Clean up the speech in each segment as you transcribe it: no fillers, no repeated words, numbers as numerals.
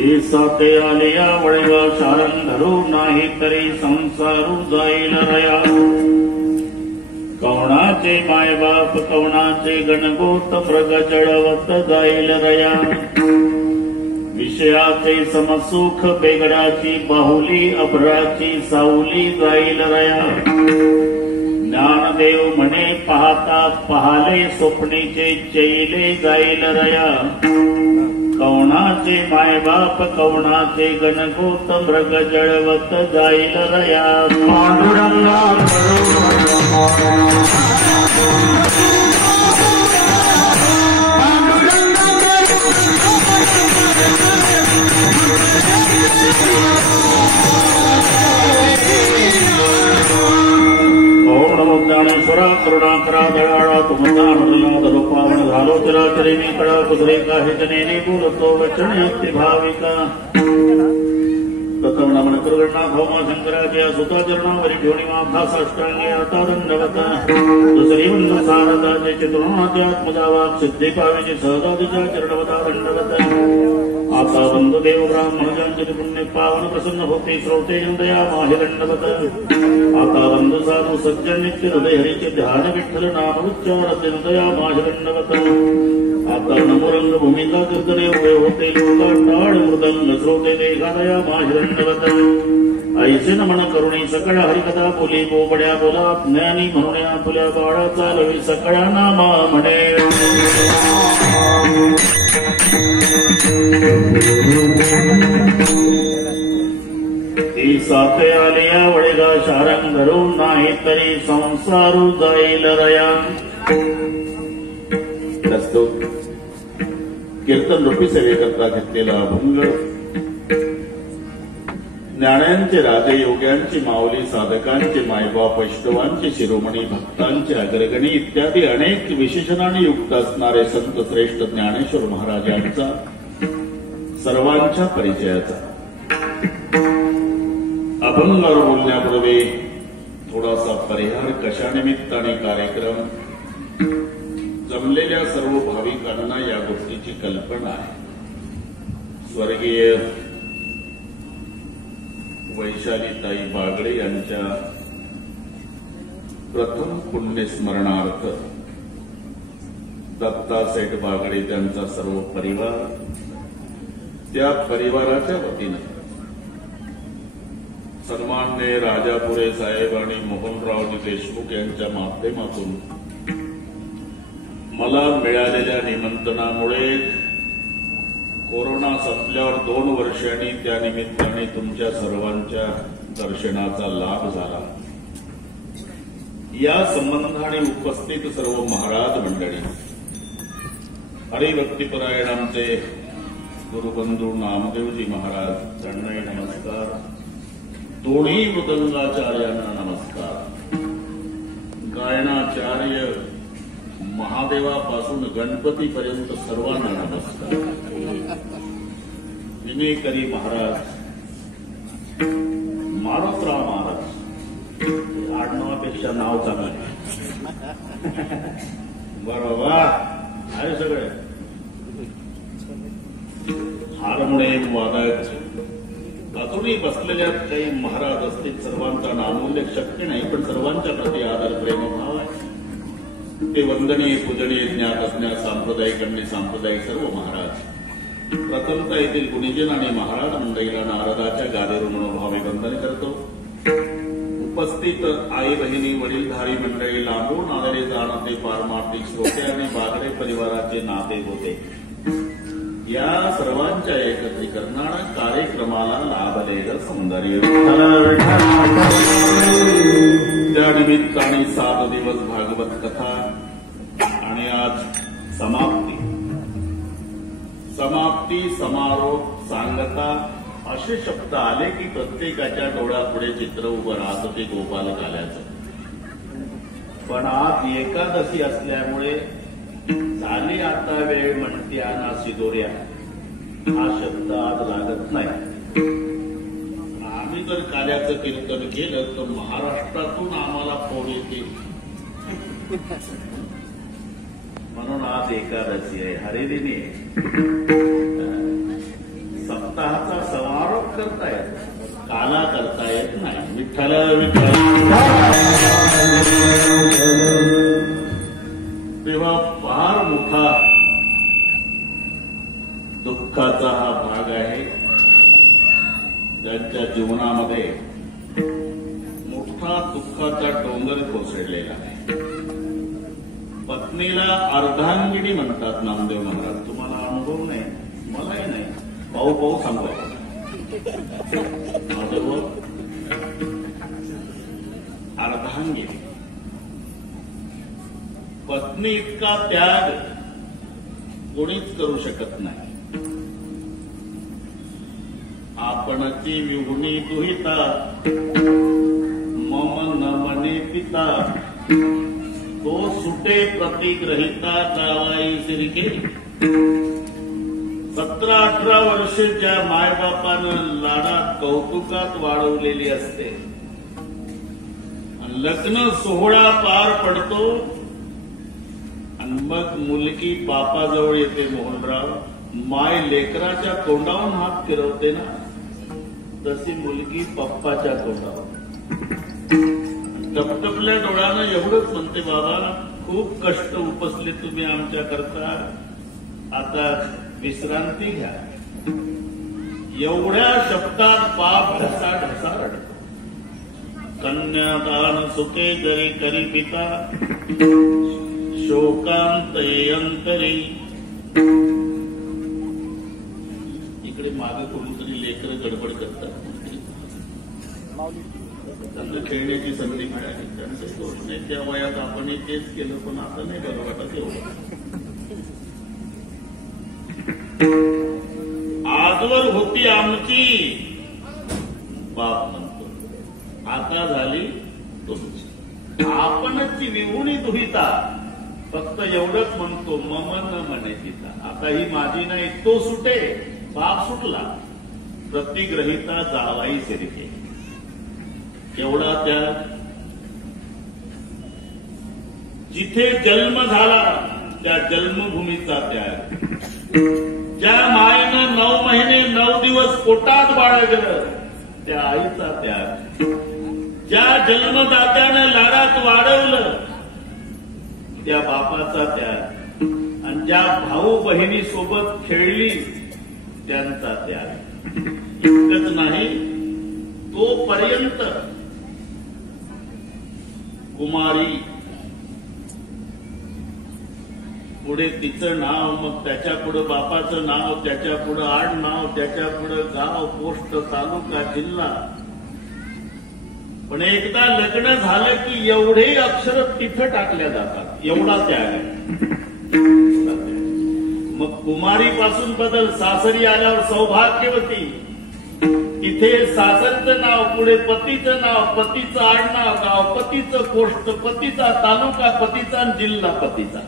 साते आलिया वळेवा शारण धरू नाही तरी संसारू जाईल रया कवणाचे मायबाप कवणाचे गणगोत मृग जळवत जाईल रया विषयाचे समसुख बेगडाची बाहुली अभ्राची सावली जाईल रया ज्ञानदेव म्हणे पाहता पाहाले स्वप्नीचे चैले जाईल रया कवणाचे मायबाप कवणाचे गणगोत मृग जळवत जाईल रया पांडुरंगा ज्ञानेश्वरा करुणाकरा दयाळा तुमचा अनुराध रूपावण झालो चराचरी मी कळा कुसरे काही जनेने बोलतो वचन युक्ती भाविका प्रथम नमन करगणा भौमा शंकराच्या सुताचरणावरी ठेवणी माथा साष्टांगी आता दंडवत दुसरी वंद सारदाचे चित्रुणाध्यात्मजा वाक सिद्धी पावीचे सहजातीच्या चरणवता दंडवत आता बंधु देव ब्राह्मणांचे पुण्य पावन प्रसन्न होते श्रोते दया माहिदंडवत आता बंधु साधू सज्जन नित्य हृदय हरीचे ध्यान विठ्ठल नाम उच्चार दया माहिदंडवत आता नमोरंग भूमिका कीर्तने उभे होते लोका टाळ मृदंग श्रोते देखादया माहिदंडवत ऐसे नमन करुणी सकळ हरिकथा बोली बोबड्या बोला ज्ञानी म्हणून आपल्या बाळा चालवी सकळा नामा म्हणे साथे आलिया वळेगा शारंग धरून नाही तरी संसारू जाईल रया कीर्तन रूपी सेवेकरता घेतलेला अभंग ज्ञानांचे राजे योग्यांची माऊली साधकांचे मायबाप वैष्णवांचे शिरोमणी भक्तांचे अग्रगणी इत्यादी अनेक विशेषणाने युक्त असणारे संत श्रेष्ठ ज्ञानेश्वर महाराजांचा सर्वांच्या परिचयाचा अभंगावर बोलण्यापूर्वी थोडासा परिहार कशानिमित्ताने कार्यक्रम जमलेल्या सर्व भाविकांना या गोष्टीची कल्पना आहे। स्वर्गीय वैशालीताई बागडे यांच्या प्रथम पुण्यस्मरणार्थ दत्तासेठ बागडे त्यांचा सर्व परिवार त्या परिवाराच्या वतीने सन्माननीय राजापुरे साहेब आणि मोहनरावजी देशमुख यांच्या माध्यमातून मला मिळालेल्या निमंत्रणामुळे कोरोना संपल्यावर 2 वर्षांनी त्या निमित्ताने तुमच्या सर्वांच्या दर्शनाचा लाभ झाला। या संबंधाने उपस्थित सर्व महाराज मंडळी हरिभक्तीपरायण आमचे गुरुबंधू नामदेवजी महाराज त्यांनाही नमस्कार। दोन्ही मृदंगाचार्यांना नमस्कार। गायनाचार्य महादेवापासून गणपतीपर्यंत सर्वांना नमस्कार। विनेकरी महाराज मारुतराव महाराज आडनावापेक्षा नाव चांगलं बरोबर आहे सगळे हार्मोनियम वादक अजूनही बसलेल्या काही महाराज असतील सर्वांचा नामोल्लेख शक्य नाही पण सर्वांच्या प्रति आदर प्रेमभाव आहे। ते वंदनीय पूजनीय ज्ञात अज्ञात सांप्रदायिक आणि सांप्रदायिक सर्व महाराज प्रथमतः येथील गुणीजन आणि महाराज मंडळीला नारदाच्या गादीवरून मनोभावे वंदन करतो। उपस्थित आई बहिणी वडीलधारी मंडळी लांबून आलेले जाणते पारमार्थिक श्रोते आणि बागडे परिवाराचे नाते होते या सर्वांच्या एकत्रीकरणानं कार्यक्रमाला लाभलेलं सौंदर्य त्या निमित्ताने 7 दिवस भागवत कथा आणि आज समाप्ती समारोप सांगता असे शब्द आले की प्रत्येकाच्या डोळ्यापुढे चित्र उभं राहत होते गोपाल काल्याचं। पण आज एकादशी असल्यामुळे झाली आता वेळ म्हणते ना सिदोऱ्या हा शब्द आज लागत नाही। आम्ही जर काल्याचं कीर्तन केलं तर महाराष्ट्रातून आम्हाला फोन येते म्हणून आज एकादशी आहे हरिदिनी सप्ताह विठ्ठल विठ्ठल. तेव्हा फार मोठा दुःखाचा हा भाग आहे. त्यांच्या जीवनामध्ये मोठा दुःखाचा डोंगर कोसळलेला आहे. पत्नीला अर्धांगिनी म्हणतात नामदेव महाराज. तुम्हाला अनुभव नाही, मलाही नाही. पाहू पाहू सांगू अर्धांगिनी. पत्नी इतका त्याग कोणीच करू शकत नाही. आपणची विहुणी दुहिता मम न मने पिता तो सुटे प्रतिग्रहिता जावाई सिरके. 17-18 वर्षे ज्या मायबापानं लाडात कौतुकात वाढवलेली असते आणि लग्न सोहळा पार पडतो आणि मग मुलगी बापाजवळ येते. मोहनराव, माय लेकराच्या तोंडावरून हात फिरवते ना, तशी मुलगी पप्पाच्या तोंडावर टपटपल्या डोळ्यानं एवढंच म्हणते, बाबा खूप कष्ट उपसले तुम्ही आमच्या करता, आता विश्रांती घ्या. एवढ्या शब्दात बाप ढसा ढसा रडतो. कन्यादान सुखे जरी करी पिता शोकांत अंतरी. इकडे मागे कोणीतरी लेकरं गडबड करतात. त्यांना खेळण्याची संधी मिळाली. त्यांचं दोष नाही, त्या वयात आपण तेच केलं, पण आता नाही बरं वाटत एवढं. आजवर होती आमची बाप म्हणतो, आता झाली तुमची. आपणच विहुणी दुहिता फक्त एवढंच म्हणतो, मम न म्हणे पिता. आता ही माझी नाही, तो सुटे, बाप सुटला. प्रतिग्रहिता जावाई सिरके. एवढा त्याग. जिथे जन्म झाला त्या जन्मभूमीचा त्याग. ज्या मायनं 9 महिने 9 दिवस पोटात बाळगलं त्या आईचा त्याग. ज्या जन्मदात्यानं लाडात वाढवलं त्या बापाचा त्याग. आणि ज्या भाऊ बहिणी सोबत खेळली त्यांचा त्याग. इतकंच नाही, तोपर्यंत कुमारी, पुढे तिचं नाव, मग त्याच्या पुढे बापाचं नाव, त्याच्या पुढे आडनाव, त्याच्या पुढे गाव, पोस्ट, तालुका, जिल्हा. पण एकदा लग्न झालं की एवढे अक्षर तिथं टाकल्या जातात. एवढा त्याग आहे. मग कुमारीपासून बदल, सासरी आल्यावर सौभाग्यवती. तिथे सासरचं नाव, पुढे पतीचं नाव, पतीचं आडनाव, गाव पतीचं, पोस्ट पतीचा, तालुका पतीचा, जिल्हा पतीचा.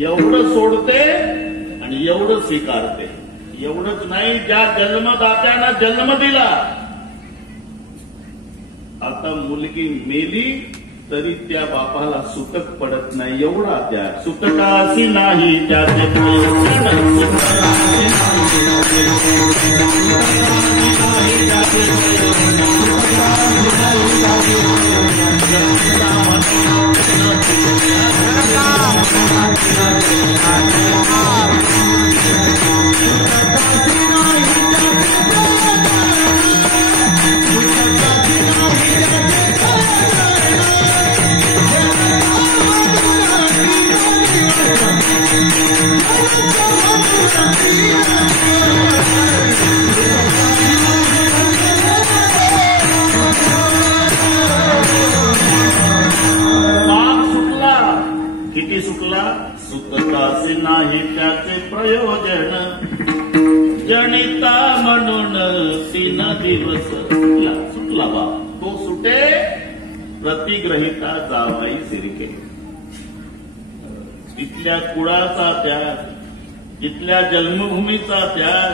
एवढं सोडते आणि एवढं स्वीकारते. एवढंच नाही, ज्या जन्मदात्यानं जन्म दिला, आता मुलगी मेली तरी त्या बापाला सुतक पडत नाही. एवढा त्या सुतकाशी नाही त्याचे किती सुटला. सुतकासे नाही त्याचे प्रयोजन, जनिता म्हणून 3 दिवस सुटला बाप. तो सुटे प्रतिग्रहिता जावाई सिरके. तिथल्या कुळाचा त्याग, तिथल्या जन्मभूमीचा त्याग,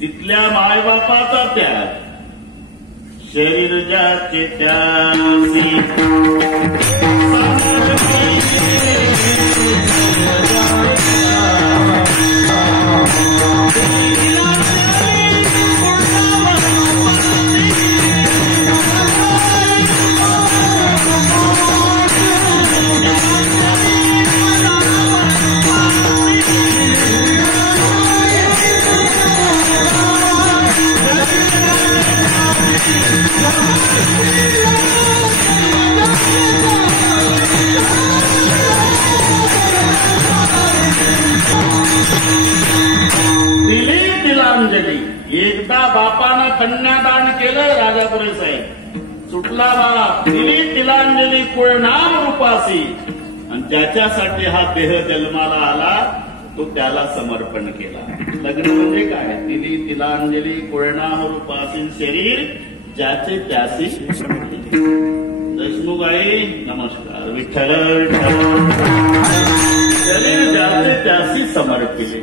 तिथल्या मायबापाचा त्याग. शरीर ज्याचे त्यासी एकदा बापानं कन्यादान केलं राजापुरे साहेब, सुटला बाप, दिली तिलांजली कुळनाम रूपासी, आणि ज्याच्यासाठी हा देह जन्माला आला तो त्याला समर्पण केला. लग्न म्हणजे काय? दिली तिलांजली कुळनाम रूपासी, शरीर ज्याचे त्यासी. देशमुख आई नमस्कार. विठ्ठल शरीर ज्याचे त्यासी समर्पिले.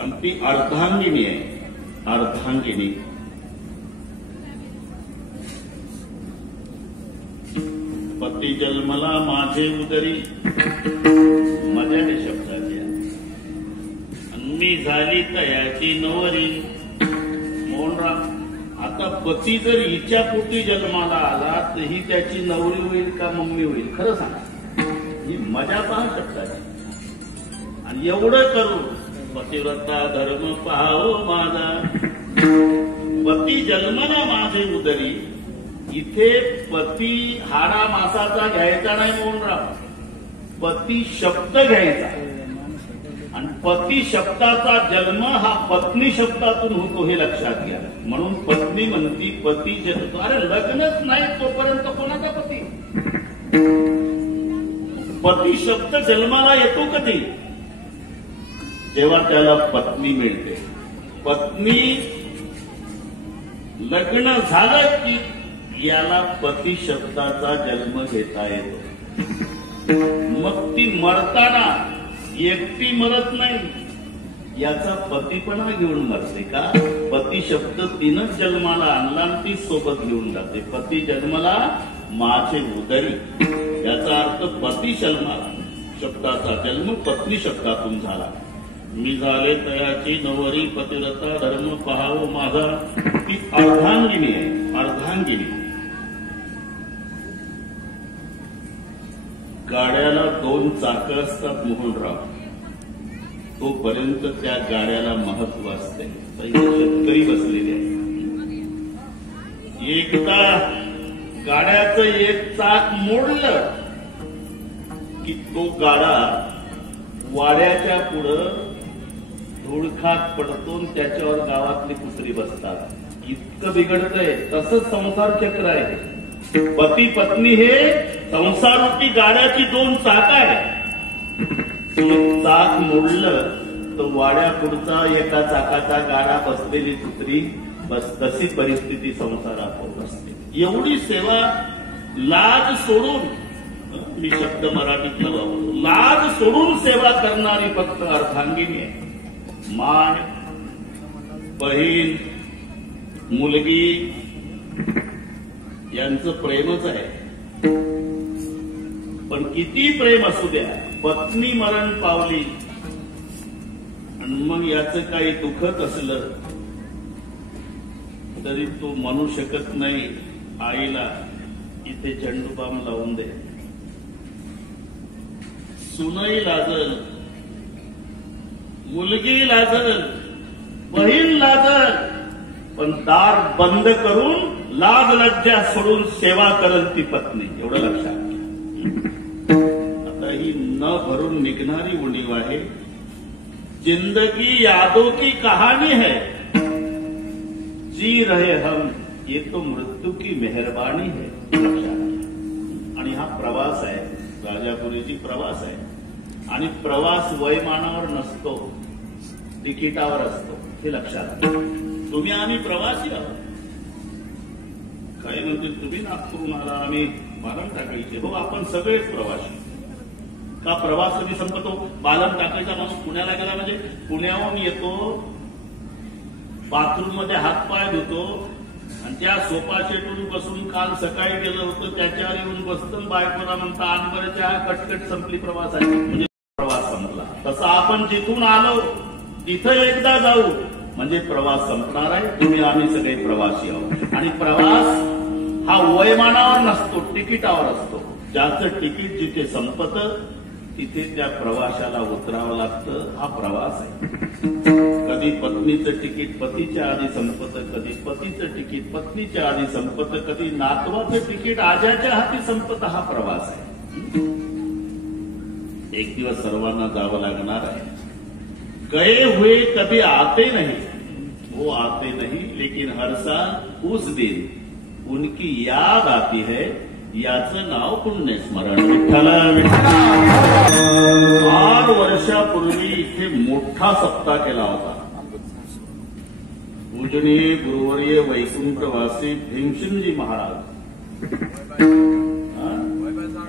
आणि ती अर्धांगिनी आहे. अर्धांगिनी पती जन्मला माझे उदरी, माझ्याने शब्दाच्या, मी झाली तयाची नवरी. मोहनराव, आता पती जर हिच्या पोटी जन्माला आला तर ही त्याची नवरी होईल का मम्मी होईल? खरं सांगा. ही मजा पहा शब्दाची. आणि एवढं करू पतिव्रता धर्म पहावो माझा, पती जन्मला माझे उदरी. इथे पती हाडा मासाचा घ्यायचा नाही मोहनराव, पती शब्द घ्यायचा. आणि पती शब्दाचा जन्म हा पत्नी शब्दातून होतो हे लक्षात घ्या. म्हणून पत्नी म्हणती पती जन्मतो. अरे लग्नच नाही तोपर्यंत कोणाचा पती? पती शब्द जन्माला येतो कधी? जेव्हा त्याला पत्नी मिळते. पत्नी लग्न झालं की याला पती शब्दाचा जन्म घेता येतो. मग ती मरताना एकटी मरत नाही, याचा पतीपणा घेऊन मरते का? पती शब्द तिनंच जन्माला आणला आणि ती सोबत घेऊन जाते. पती जन्मला माझे उदरी, याचा अर्थ पती शब्दाचा जन्म पत्नी शब्दातून झाला. मी झाले तयाची नवरी, पतिव्रता धर्म पहावो माझा. ती अर्धांगिनी आहे. अर्धांगिनी. गाड्याला 2 चाकं असतात मोहनराव, तोपर्यंत त्या गाड्याला महत्व असते. शेतकरी बसलेले आहे. एकदा गाड्याचं एक चाक मोडलं की तो गाडा वाड्याच्या पुढं धुळखात पडतो, त्याच्यावर गावातली कुत्री बसतात. इतकं बिघडतंय. तसंच संसार चक्र आहे. पती पत्नी हे संसाराची गाड्याची 2 चाक आहे. एक चाक मोडलं तर वाड्या पुढचा एका चाकाचा गाडा बसलेली कुत्री बस. तशी परिस्थिती संसारात होत असते. एवढी सेवा लाज सोडून, मी शब्द मराठीतला वापरतो, लाज सोडून सेवा करणारी फक्त अर्धांगिनी आहे. माय, बहीण, मुलगी यांचं प्रेमच आहे. पण किती प्रेम असू द्या, पत्नी मरण पावली आणि मग याचं काही दुखत असलं तरी तो म्हणू शकत नाही आईला इथे झेंडूबाम लावून दे. सुनई लाजल, मुलगी लाजल, बहीण लाजल, पण दार बंद करून लाज लज्जा सोडून सेवा करल ती पत्नी. एवढं लक्षात. आता ही न भरून निघणारी उणीव आहे. जिंदगी यादों की कहानी है, जी रहे हम ये तो मृत्यू की मेहरबानी है. लक्षात. आणि हा प्रवास आहे, राजापुरीची प्रवास आहे. आणि प्रवास वयमानावर नसतो, तिकिटावर असतो. हे लक्षात. तुम्ही आम्ही प्रवासी आहोत. काही म्हणतील तुम्ही नागपूरून आला, आम्ही बालम टाकायचे. हो, आपण सगळेच प्रवासी. का प्रवास कधी संपतो? बालम टाकायचा माणूस पुण्याला गेला म्हणजे पुण्याहून येतो, बाथरूम मध्ये हातपाय धुतो आणि त्या सोफा सेटून बसून काल सकाळी गेलं होतं त्याच्यावर येऊन बसतं. बायकोला म्हणता अनबरच्या कटकट संपली प्रवासाची, म्हणजे प्रवास संपला. तसं आपण जिथून आलो तिथं एकदा जाऊ म्हणजे प्रवास संपणार आहे. तुम्ही आम्ही सगळे प्रवासी आहोत. आणि प्रवास हा वयमानावर नसतो, तिकिटावर असतो. ज्याचं तिकीट जिथे संपतं तिथे त्या प्रवाशाला उतरावं लागतं. हा प्रवास आहे. कधी पत्नीचं तिकीट पतीच्या आधी संपतं, कधी पतीचं तिकीट पत्नीच्या आधी संपतं, कधी नातवाचं तिकीट आज्याच्या हाती संपतं. हा प्रवास आहे. एक दिवस सर्वांना जावं लागणार आहे. गए हुए कभी आते नहीं. वो आते नहीं, लेकिन हर साल उस दिन उनकी याद आती है, याचं नाव पुण्य स्मरण. विठ्ठल विठ्ठल. 8 वर्षापूर्वी इथे मोठा सप्ताह केला होता. पूजनीय गुरुवर्य वैकुंठवासी भीमसेनजी महाराज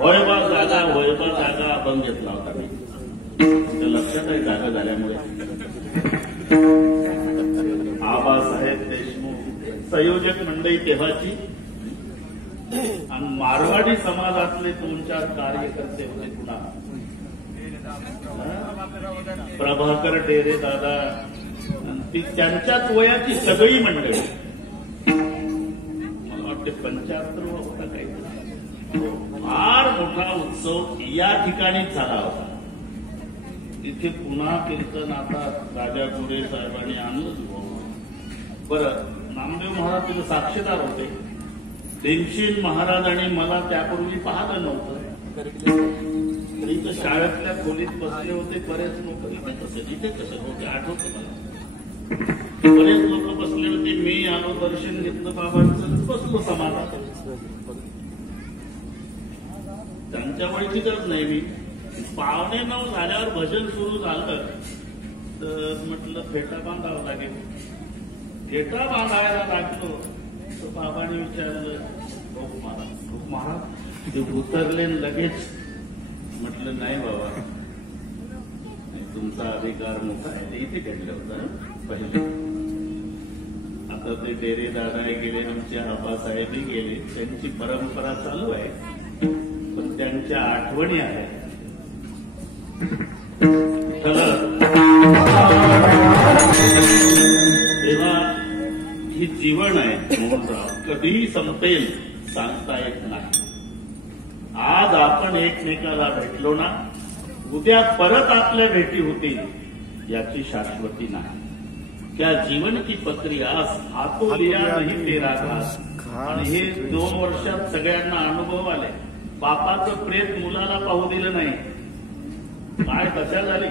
वैभव जागा आपण घेतला होता. मी लक्षात आहे जागा झाल्यामुळे. आबासाहेब देशमुख संयोजक मंडळी तेव्हाची, आणि मारवाडी समाजातले 2-4 कार्यकर्ते होते. पुन्हा प्रभाकर डेरे दादा, ती त्यांच्याच वयाची सगळी मंडळी. मला वाटते 75 होता काही. फार मोठा उत्सव या ठिकाणीच झाला होता. तिथे पुन्हा कीर्तन आता राजा गोरे साहेबांनी आणलं. बरं, नामदेव महाराज तिथे साक्षीदार होते. भीमसेन महाराज आणि मला त्यापूर्वी पाहिलं नव्हतं. इथं शाळेतल्या खोलीत बसले होते बरेच लोक. इथे कसं होते आठवतं मला. बरेच लोक बसले होते. मी आलो, दर्शन घेतलं बाबांचं, बसलो समाधान. त्यांच्या वळखीतच नाही मी. 8:45 झाल्यावर भजन सुरू झालं तर म्हटलं फेटा बांधावं लागेल. फेटा बांधायला लागलो तर बाबांनी विचारलं, महाराज ते उतरले लगेच. म्हटलं नाही बाबा, तुमचा अधिकार मोठा आहे. इथे घडलं होतं पहिले. आता ते डेरे दादा गेले, आमचे आबासाहेबही गेले. त्यांची परंपरा चालू आहे, पण त्यांच्या आठवणी आहेत. तेव्हा ही जीवन आहे मोहनराव, कधीही संपेल सांगता येत नाही. आज आपण एकमेकाला भेटलो ना, उद्या परत आपल्या भेटी होतील याची शाश्वती नाही. क्या जीवन की पत्री आस, हातो लिया नाही तेरा घास. आणि हे 2 वर्षात सगळ्यांना अनुभव आले. बापाचं प्रेत मुलाला पाहू दिलं नाही. काय दशा झाली,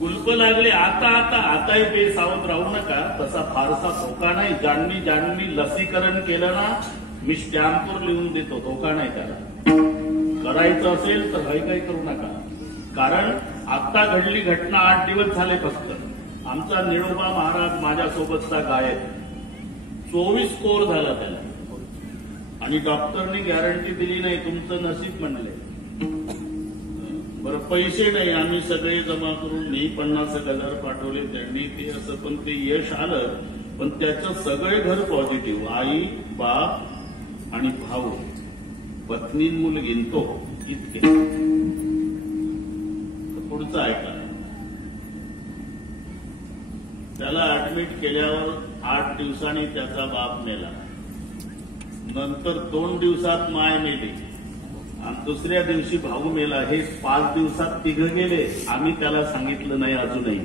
कुलप लागले. आताही बेसावध राहू नका. तसा फारसा धोका नाही. ज्यांनी लसीकरण केलं ना, मी स्टॅम्पवर लिहून देतो, धोका नाही त्याला. करायचं असेल तर काही करू नका. कारण आता घडली घटना 8 दिवस झाले फक्त. आमचा निळोबा महाराज माझ्यासोबतचा गायक 24 कोर झाला त्याला, आणि डॉक्टरनी गॅरंटी दिली नाही, तुमचं नशीब म्हणले. बरं, पैसे नाही, आम्ही सगळे जमा करून मी 50,000 पाठवले, त्यांनी ते असं. पण ते यश आलं. पण त्याचं सगळे घर पॉझिटिव्ह. आई, बाप आणि भाऊ, पत्नी, मुलगी तो इतके. पुढचं ऐका. त्याला ऍडमिट केल्यावर 8 दिवसांनी त्याचा बाप मेला. नंतर 2 दिवसात माय मेली, आणि दुसऱ्या दिवशी भाऊ मेला. हे 5 दिवसात 3 गेले. आम्ही त्याला सांगितलं नाही अजूनही,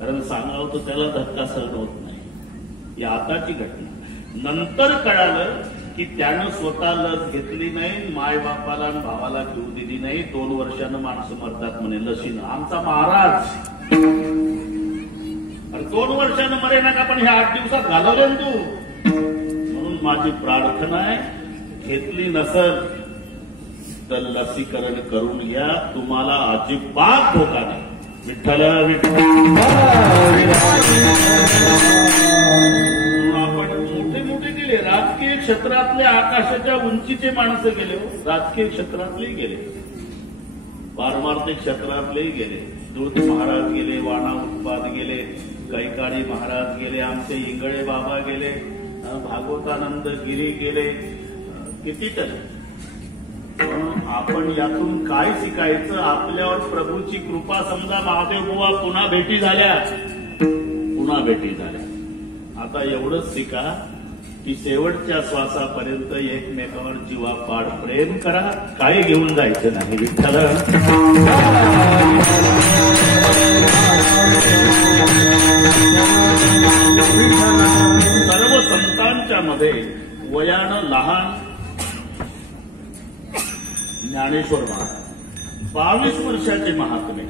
कारण सांगावं तर त्याला धक्का सहन होत नाही. ही आताची घटना. नंतर कळालं की त्यानं स्वतः लस घेतली नाही, माय बापाला आणि भावाला घेऊ दिली नाही. 2 वर्षानं माणसं मरतात म्हणे लसीनं. आमचा महाराज 2 वर्षानं मरे नका, पण हे 8 दिवसात घालवले तू. म्हणून माझी प्रार्थना आहे, घेतली नसल तर लसीकरण करून घ्या. तुम्हाला अजिबात धोका नाही. विठ्ठल विठ्ठल. आपण मोठे गेले. राजकीय क्षेत्रातले आकाशाच्या उंचीचे माणसं गेले. राजकीय क्षेत्रातलेही गेले, पारमार्थिक क्षेत्रातलेही गेले. दूत महाराज गेले, वाणा उत्पाद गेले, कैकाडी महाराज गेले, आमचे इंगळे बाबा गेले, भागवतानंद गिरी गेले, कितीतरी. आपण यातून काय शिकायचं? आपल्यावर प्रभूची कृपा. समजा महादेव बुवा पुन्हा भेटी झाल्या. आता एवढंच शिका की शेवटच्या श्वासापर्यंत एकमेकावर जीवापाड प्रेम करा. काही घेऊन जायचं नाही. विठ्ठल. सर्व संतांच्या मध्ये वयानं लहान ज्ञानेश्वर महाराज 22 वर्षाचे महात्मे.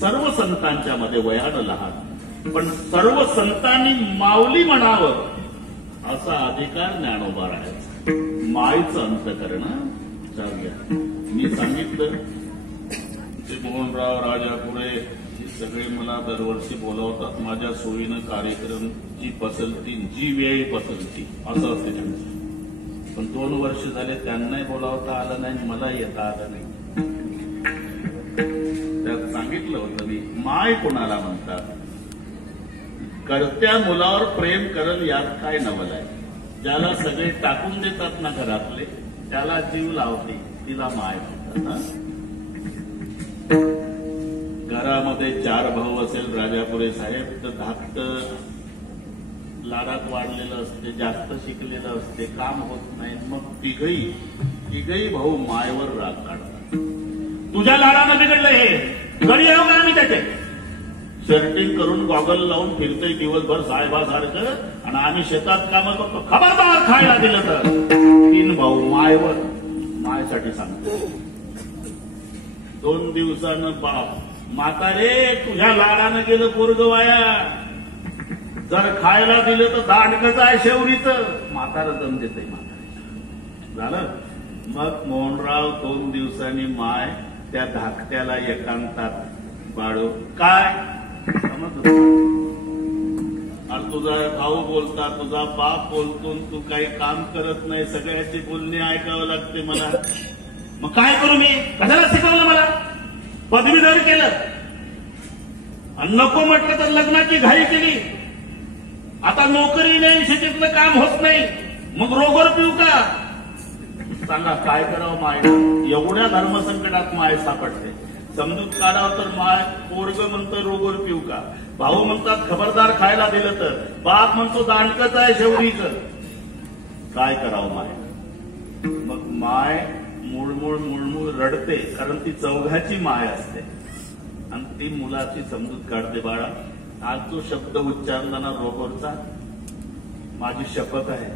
सर्व संतांच्या मध्ये वयानं लहान. पण सर्व संतांनी माऊली म्हणावं असा अधिकार ज्ञानोबा आहे. माईचं अंतकरण जाऊया. मी सांगितलं ते मोहनराव राजापुरे सगळे मला दरवर्षी बोलावतात. माझ्या सोयीनं कार्यक्रम जी पसंती जी वेळ पसंती असं असते त्यांचं. पण 2 वर्ष झाले त्यांनाही बोलावता आलं नाही, मला येता आलं नाही. त्यात सांगितलं होतं मी, माय कोणाला म्हणतात? करत्या मुलावर प्रेम करल यात काय नवल आहे. ज्याला सगळे टाकून देतात ना घरातले, त्याला जीव लावते, तिला माय म्हणतात. घरामध्ये 4 भाऊ असेल राजापुरे साहेब, तर धाकट लाडात वाढलेलं असते, जास्त शिकलेलं असते, काम होत नाही. मग तिघही भाऊ मायवर राग काढतात. तुझ्या लाडानं बिघडलं हे, घरी येऊ का आम्ही त्याचे? शर्टिंग करून गॉगल लावून फिरतोय दिवसभर साहेबासारखं, आणि आम्ही शेतात कामं करतो. खबरदार खायला दिलं तर. 3 भाऊ मायवर, मायसाठी सांगतो. 2 दिवसानं बाप, म्हातारे तुझ्या लाडानं गेलं पोरग वाया. जर खायला दिलं तर दांडकच आहे शेवरीचं. म्हातारं दम देतय म्हातारे. झालं. मग मोहनराव 2 दिवसांनी माय त्या धाकट्याला एकांतात, बाळू काय समज, आणि तुझा भाऊ बोलता, तुझा बाप बोलतो, तू काही काम करत नाही, सगळ्याची बोलणी ऐकावं लागते मला. मग काय करू मी? कशाला शिकवलं मला? पदवीधर केलं, आणि नको म्हटलं तर लग्नाची घाई केली. आता नोकरी नाही, शेतीतलं काम होत नाही, मग रोगवर पिऊ का? सांगा काय करावं माय? एवढ्या धर्मसंकटात माय सापडते. समजूत काढावं तर माय, पोरग म्हणतं रोगवर पिऊ का, भाऊ म्हणतात खबरदार खायला दिलं तर, बाप म्हणतो दांडकच आहे शेवरीचं. काय करावं माय? मग माय मुळमुळ रडते, कारण ती चौघाची माय असते, आणि ती मुलाची समजूत काढते. बाळा, आज जो शब्द उच्चारला ना रोगवरचा, माझी शपथ आहे,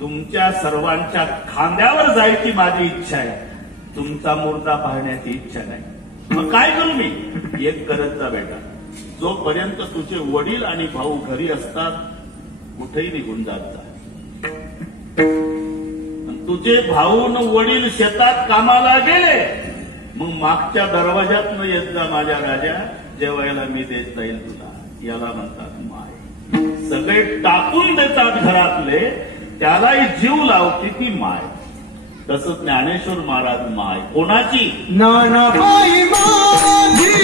तुमच्या सर्वांच्या खांद्यावर जायची माझी इच्छा आहे, तुमचा मुर्दा पाहण्याची इच्छा नाही. मग काय करू मी? एक करत जा बेटा, जोपर्यंत तुझे वडील आणि भाऊ घरी असतात, कुठेही निघून जात जा. तुझे भाऊ न वडील शेतात कामाला गेले, मग मागच्या दरवाजात येत जा माझ्या राजा, जेवायला मी देत जाईल तुला. याला म्हणतात माय. सगळे टाकून देतात घरातले, त्यालाही जीव लावते ती माय. तसं ज्ञानेश्वर महाराज माय कोणाची? नानाबाई माझी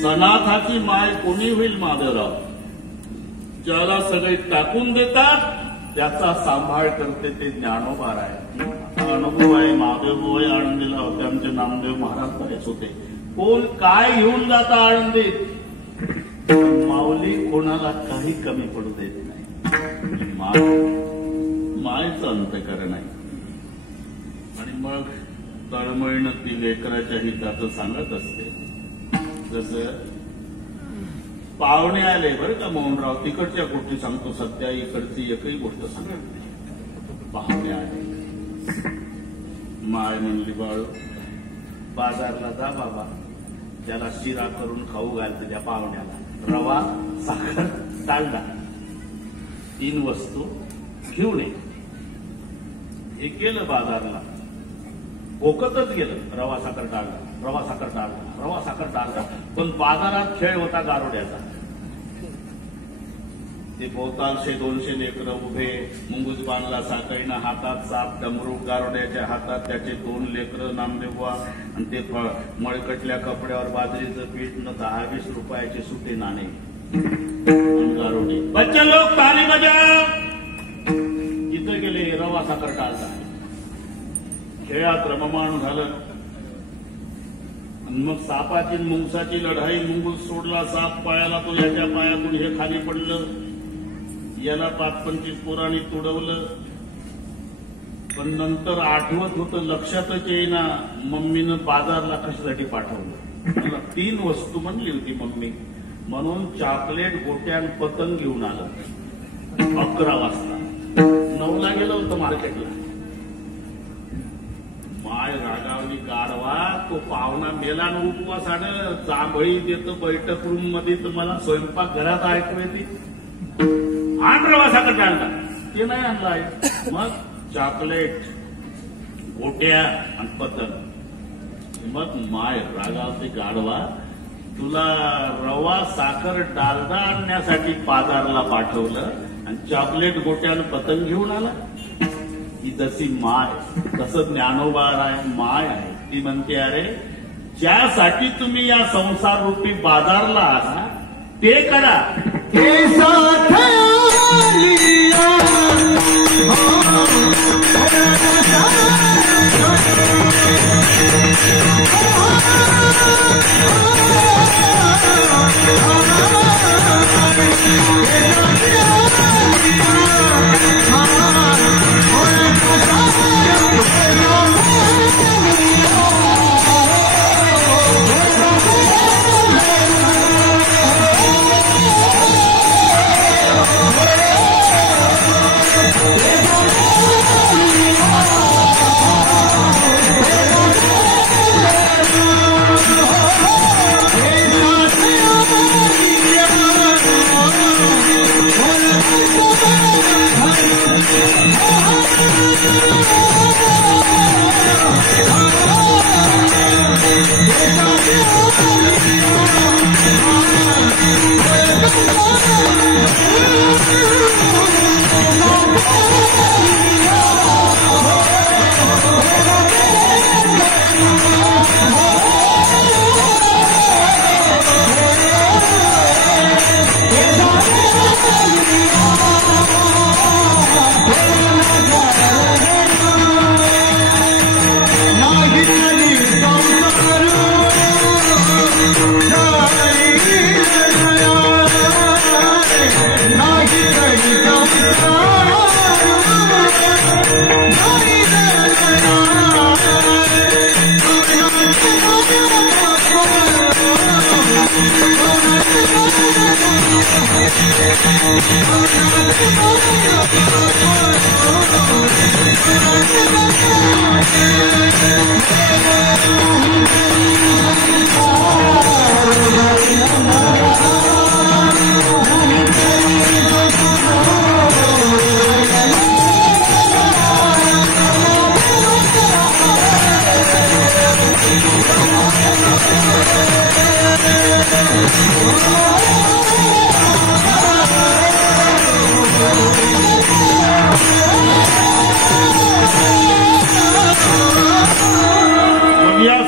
सनाथाची माय कोणी होईल माधवराव? ज्याला सगळे टाकून देतात त्याचा सांभाळ करते ते ज्ञानोबा आहे. अनुभव आहे. महादेव आहे आळंदीला होते, आमचे नामदेव महाराज बरेच होते. कोण काय घेऊन जाता आळंदीत, माऊली कोणाला काही कमी पडू देत नाही. मायचं अंतकरण आहे. आणि मग तळमळीनं ती लेकराच्या हिताचं सांगत असते. जसं पाहुणे आले बरं का मोहनराव, तिकडच्या गोष्टी सांगतो, सध्या इकडची एकही गोष्ट सांगत नाही. पाहुणे आले, माय म्हणली बाळू बाजारला जा बाबा, त्याला शिरा करून खाऊ घालते त्या पाहुण्याला, रवा साखर डालडा 3 वस्तू घेऊन ये. हे केलं बाजारला, भोकतच गेलं, रवा साखर डालडा, रवा साखर डालडा, रवा साखर डालडा. पण बाजारात खेळ होता गारोड्याचा. ते भोवतालशे 200 लेकरं उभे, मुंगूस बांधला साखळीनं, हातात 7 डमरू, गारोड्याच्या हातात त्याचे 2 लेकरं नामदेवा, आणि ते मळकटल्या कपड्यावर बाजरीचं पीठ न 10-20 रुपयाचे सुटे नाणे गारोडे. बच्चे लोक ताली बजाव. इथं गेले, रवा साखर डालडा. खेळात रममाण झालं. आणि मग सापाची मुंगसाची लढाई, मुंगूस सोडला, साप पायाला, तो याच्या पायातून हे खाली पडलं, याला 5-25 पोरांनी तुडवलं. पण नंतर आठवत होतं, लक्षातच येईना मम्मीनं बाजारला कशासाठी पाठवलं. मला 3 वस्तू म्हणली होती मम्मी, म्हणून चॉकलेट, गोट्यान, पतंग घेऊन आलं. 11 वाजता, 9ला गेलं होतं मार्केटला. माय रागावली, गाढवा, तो पाहुणा मेला न उपवासानं, जांभळी देतं बैठक रूम मध्ये, तर मला स्वयंपाक घरात ऐकू येते. 8 रवासाकडे आणला, ते नाही आणला आहे. मग चॉकलेट, गोट्या आणि पतंग. मग माय रागावते, गाढवा, तुला रवा, साखर, डालडा आणण्यासाठी बाजारला पाठवलं आणि चॉकलेट, गोट्या आणि पतंग घेऊन आला. ही जशी माय, तसं ज्ञानोबा माय आहे. ती म्हणते, अरे ज्यासाठी तुम्ही या संसार रूपी बाजारला आला ते करा.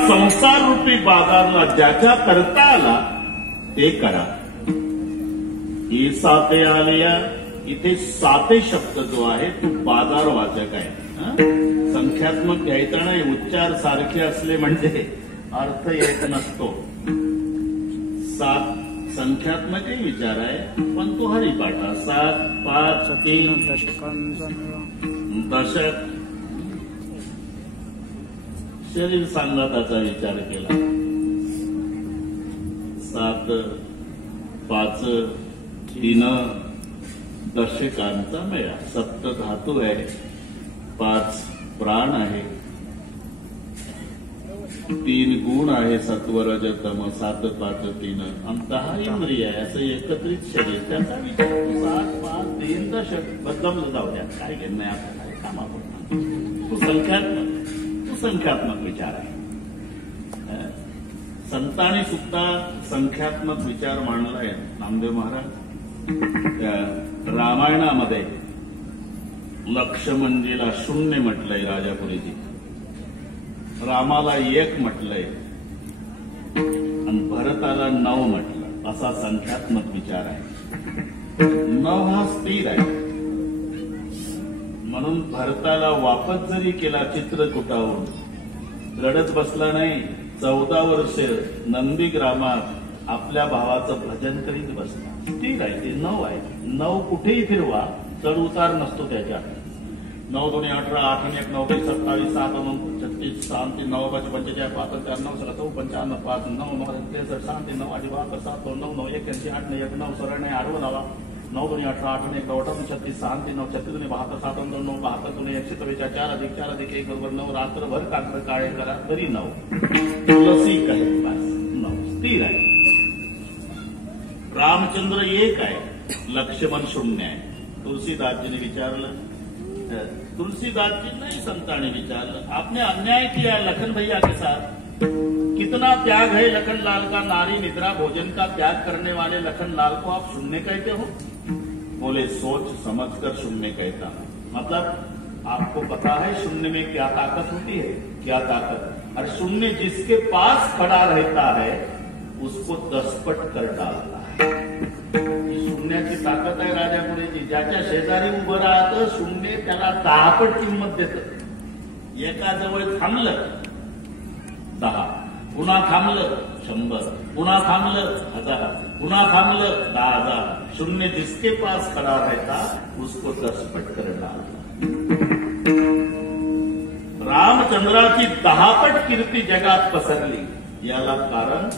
संसार रूपी बाजारला ज्याच्या करता आला ते करा. ही साते आलिया, इथे साते शब्द जो आहे तो बाजारवाचक आहे. संख्यात्मक घ्यायचा नाही, उच्चार सारखे असले म्हणजे अर्थ येत नसतो. 7 संख्यात्मकही विचार आहे, पण तो हरिपाठा. 7, 5, 3 दशक, शरीर सांगाताचा विचार केला. 7, 5, 3 दशकांचा मेळा. 7 धातू आहे, 5 प्राण आहे, 3 गुण आहे, सत्व रज तम, 7, 5, 3 आणि 10 इंद्रिय आहे. असं एकत्रित शरीर, त्याचा विचार. 7, 5, 3 दशक बदललं जाऊ द्या, काय घेणं नाही आपल्याला, काम आपण. तो संख्यात्मक विचार आहे. संतांनी सुद्धा संख्यात्मक विचार मांडलाय. नामदेव महाराज रामायणामध्ये लक्ष्मणजीला 0 म्हटलंय, राजापुरीजी रामाला 1 म्हटलंय आणि भरताला 9 म्हटलं. असा संख्यात्मक विचार आहे. 9 हा स्थिर आहे, म्हणून भरताला वापस जरी केला चित्रकूटावरून, रडत बसला नाही, 14 वर्ष नंदीग्रामात आपल्या भावाचं भजन करीत बसला. ठीक आहे, ते 9 आहे. 9 कुठेही फिरवा चढ उतार नसतो त्याच्यात. 9 2 18 8 1 9 27 7 9 36 6 3 9 5 45 5 4 9 17 55 5 9 9 63 6 9 8 7 9 9 1 81 8 9 1 9 सरळ नाही 8 9 9 2 18 8 1 9 36 6 3 9 36 2 72 7 2 9 72 2 144 4 अधिक 4 अधिक 1 बरोबर 9. रात्रभर कात्र काळे करा तरी 9. तुलसी काय बस 9 स्थिर आहे. रामचंद्र 1 आहे, लक्ष्मण 0 आहे. तुलसीदासजीने विचारलं, तुलसीदास जी नहीं संताने विचारलं, आपने अन्याय किया लखन भैया के साथ. कितना त्याग है लखन लाल का. नारी निद्रा भोजन का त्याग करने वाले लखन लाल को आप 0 कहते हो. बोले सोच समझकर 0 कहता हूं. मतलब आपको पता है 0 में क्या ताकत होती है. क्या ताकत. और 0 जिसके पास खड़ा रहता है उसको 10 पट कर डालता है. शून्याची ताकद आहे राजापुरेची. ज्याच्या शेजारी उभं राहतं 0 त्याला 10 पट किंमत देतं. एका जवळ थांबलं 10, पुन्हा थांबलं 100, पुन्हा थांबलं 1000, पुन्हा थांबलं 10,000. 0 जिसके पास खड़ा रहता उसको 10 पट कर डालता. रामचंद्राची 10 पट कीर्ती जगात पसरली. याला कारण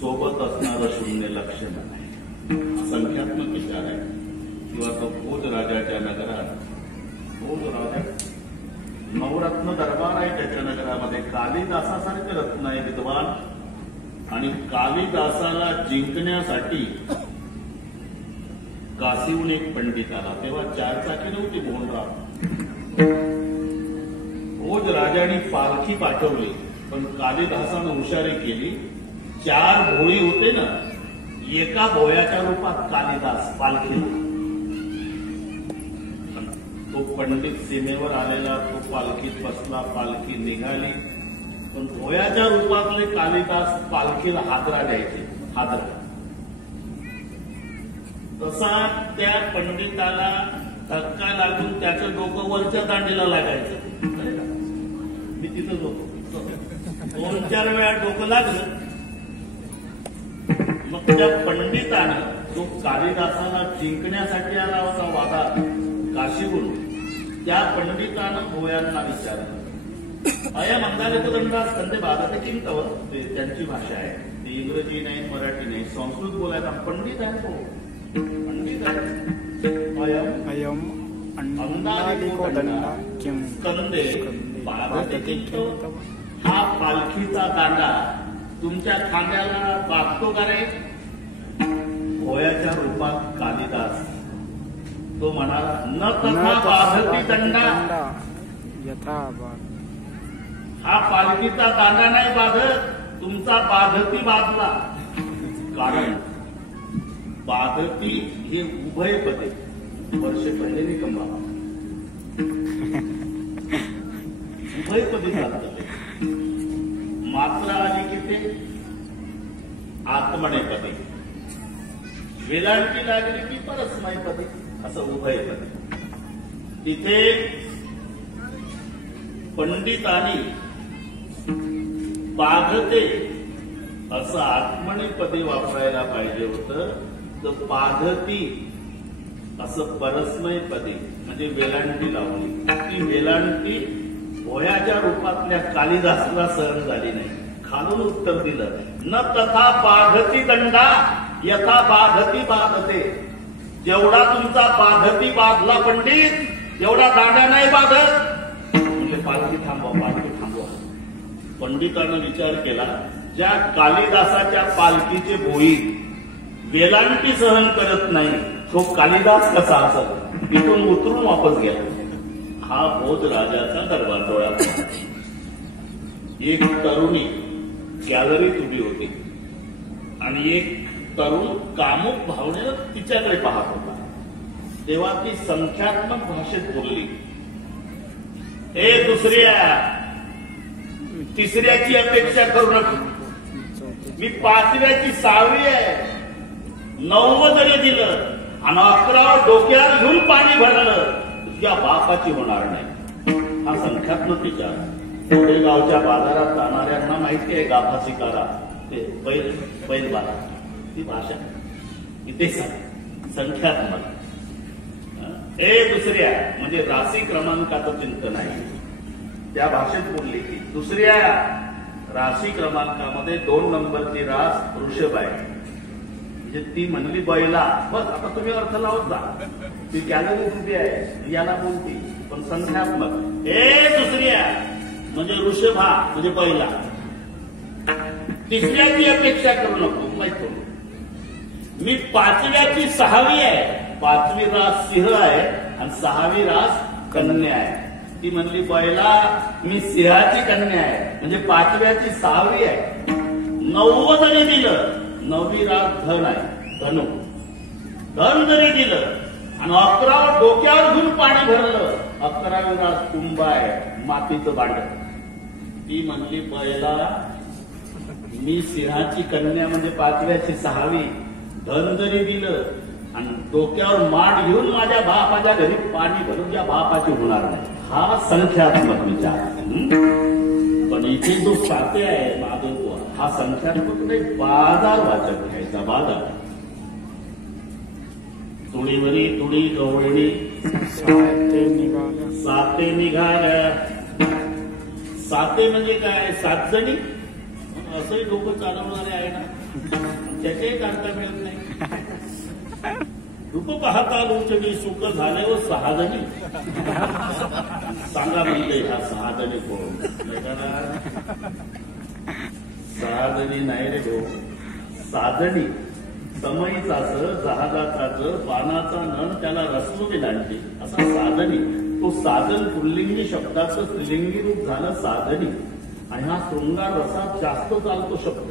सोबत असणारं 0 लक्षण आहे. संख्यात्मक विचार आहे. किंवा तो भोजराजाच्या नगरात, भोजराजा नवरत्न दरबार आहे त्याच्या नगरामध्ये. कालिदासासारखे रत्न आहे विद्वान. आणि कालिदासाला जिंकण्यासाठी काशीहून एक पंडित आला. तेव्हा 4 चाकी नव्हती भोंडरा. भोजराजाने पालखी पाठवली, पण कालिदासानं हुशारी केली. 4 भोळी होते ना, एका भोयाच्या रूपात कालिदास पालखी. तो पंडित सीमेवर आलेला, तो पालखीत बसला, पालखी निघाली. पण भोयाच्या रूपातले कालिदास पालखीला हादरा द्यायचे. हादरा. तसा त्या पंडिताला धक्का लागून त्याचं डोकं वरच्या दांडीला लागायचं. मी तिथंच होतो. 2-4 वेळा डोकं लागलं. मग त्या पंडितानं जो कालिदासाला जिंकण्यासाठी आला होता वादात काशीहून, त्या पंडितानं भोयांना विचारलं, अयम अंगालिकदंडा स्कंदे बाधा किम तव. त्यांची भाषा आहे, ती इंग्रजी नाही, मराठी नाही, संस्कृत बोलायचा. पंडित आहे तो, पंडित आहे. अयम अंगालिकदंडा किम स्कंदे बाधा किम तव. हा पालखीचा दांडा तुमच्या खांद्याला बांधतो का रे. भोयाच्या रूपात कालिदास तो म्हणाला, न तथा बाधती दंडा. यथा. हा पालखीचा दांडा नाही बाधत, तुमचा बाधती बाधला. कारण बाधती हे उभयपदे वर्ष पडले नाही कंबा. उभयपदी चालतं. मात्रा आली की ते आत्मनेपदी, वेलांटी लागली की परस्मयपदी, असं उभयपदी. तिथे पंडितांनी बाधते असं आत्मनेपदी वापरायला पाहिजे होतं. तर बाधती असं परस्मयपदी म्हणजे वेलांटी लावली. ती वेलांटी भोयाच्या रूपातल्या कालिदासाला सहन झाली नाही. खालून उत्तर दिलं, न तथा बाधती दंडा यथा बाधती बाधते. जेवढा तुमचा बाधती बाधला पंडित, तेवढा दांडा नाही बाधत. म्हणजे पालखी थांबवा, पालखी थांबवा. पंडितानं विचार केला, ज्या कालिदासाच्या पालखीचे भोई वेलांटी सहन करत नाही, तो कालिदास कसा असत. इथून उतरून वापस गेला. हा भोज राजाचा दरबार डोळ्यात. एक तरुणी गॅलरीत उभी होती आणि एक तरुण कामुक भावनेनं तिच्याकडे पाहत होता. तेव्हा ती संख्यात्मक भाषेत बोलली, हे दुसऱ्या तिसऱ्याची अपेक्षा करू नका. मी 5व्याची 6वी आहे. 9वं जरी दिलं आणि 11 डोक्यावर घेऊन पाणी भरलं, तुझ्या बापाची होणार नाही. हा संख्यात्मक विचार. गावच्या बाजारात जाणाऱ्यांना माहिती आहे गाभा शिकारा ते बैल बारा ती भाषा इथे संख्यात्मक. हे दुसऱ्या म्हणजे राशी क्रमांकाचं चिंतन आहे त्या भाषेत बोलली की दुसऱ्या राशी क्रमांकामध्ये 2 नंबरची रास वृषभ आहे. म्हणजे ती म्हणली बैला बस. आता तुम्ही अर्थ लावत जा. ती गॅलरी उभी आहे याला बोलती पण संख्यात्मक. हे दुसऱ्या म्हणजे वृषभा म्हणजे बैला. तिसऱ्याची अपेक्षा करू नको माहिती. मी 5व्याची 6वी आहे. 5वी रास सिंह आहे आणि 6वी रास कन्या आहे. ती म्हणली बैला मी सिंहाची कन्या आहे म्हणजे 5व्याची 6वी आहे. 9 जरी दिलं 9वी रास धन आहे धनु. धन जरी दिलं आणि 11 डोक्यावर घेऊन पाणी भरलं 11वी रास कुंभ आहे मातीचं भांड. ती म्हणली बैला मी सिंहाची कन्या म्हणजे 5व्याची 6वी. धन जरी दिलं आणि डोक्यावर माठ घेऊन माझ्या बापाच्या घरी पाणी भरून या बापाची होणार नाही. हा संख्यात्मक विचार. पण इथे जो साते आहे माधव हा संख्यात्मक नाही बाजार वाचक घ्यायचा. बाजार तुडीवरी तुडी गवळणी साते निघाल्या. साते म्हणजे काय 7 जणी असंही लोक चालवणारे आहे ना. त्याच्याही करता मिळत नाही. रूप पाहता लोचनी सुख झाले व 6 जणी. सांगा म्हणते ह्या 6 जणी कोण. 6 जणी नाही रे भाऊ. 6 जणी समईचाच जहाजाचाच पानाचा नळ त्याला रसवून लांडली असा 6 जणी. तो साधन पुल्लिंगी शब्दाचं स्त्रीलिंगी रूप झालं 6 जणी. आणि हा शृंगार रसात जास्त चालतो शब्द.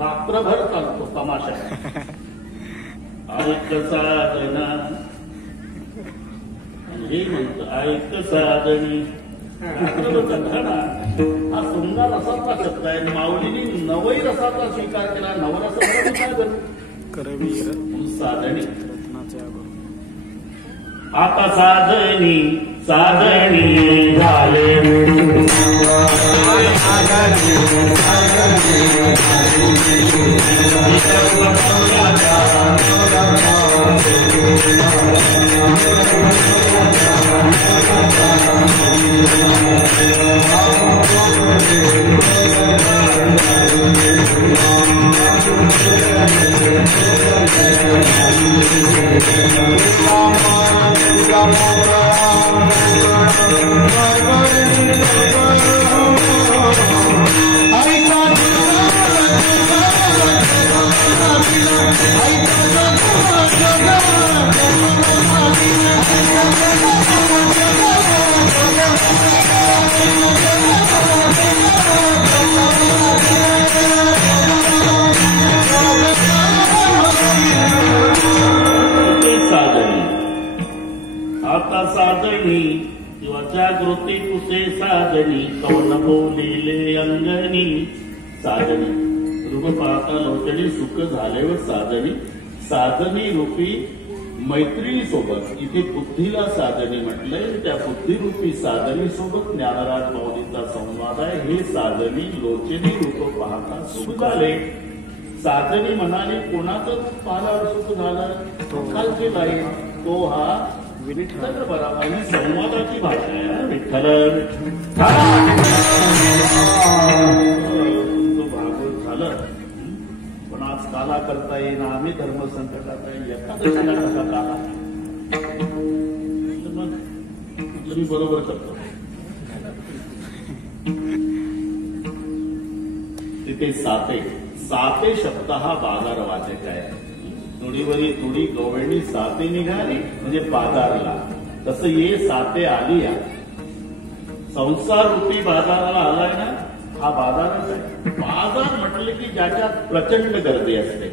रात्रभर चालतो तमाशा. ऐक साधना हे म्हणत ऐक साधनी हा शृंगार रसातला शब्द आहे. माऊलीने 9ही रसाचा स्वीकार केला. नवरस करवीर साधनी. आता साधनी साधनी झाले आता साधणी किंवा जागृती कुसे साधनी कवन बोलिले अंगणी. साधनी रूप पाहता लोचनी सुख झाले व साधनी. साधनी रूपी मैत्रिणी सोबत इथे बुद्धीला साधनी म्हटलंय. त्या बुद्धिरूपी साधनी सोबत ज्ञानराज माऊलीचा संवाद आहे. हे साधनी लोचनी रूप पाहता सुख झाले. साधनी म्हणाली कोणाचं पाहायला सुख झालं खालची लाईन तो हा विठ्ठल. बरोबर ही संवादाची भाषा आहे. विठ्ठल भागवत झालं पण आज काला करता येईना. आम्ही धर्म संकटात आहे. एखाद्या कसा काला मी बरोबर करतो. तिथे साते साते शब्द हा बाजार वाचक आहे. तुडीवरी तुडी गवळणी साते निघाली म्हणजे बाजारला. तसं ये साते आली या संसार रूपी बाजाराला आलाय ना. हा बाजारच आहे. बाजार म्हटलं की ज्याच्यात प्रचंड गर्दी असते.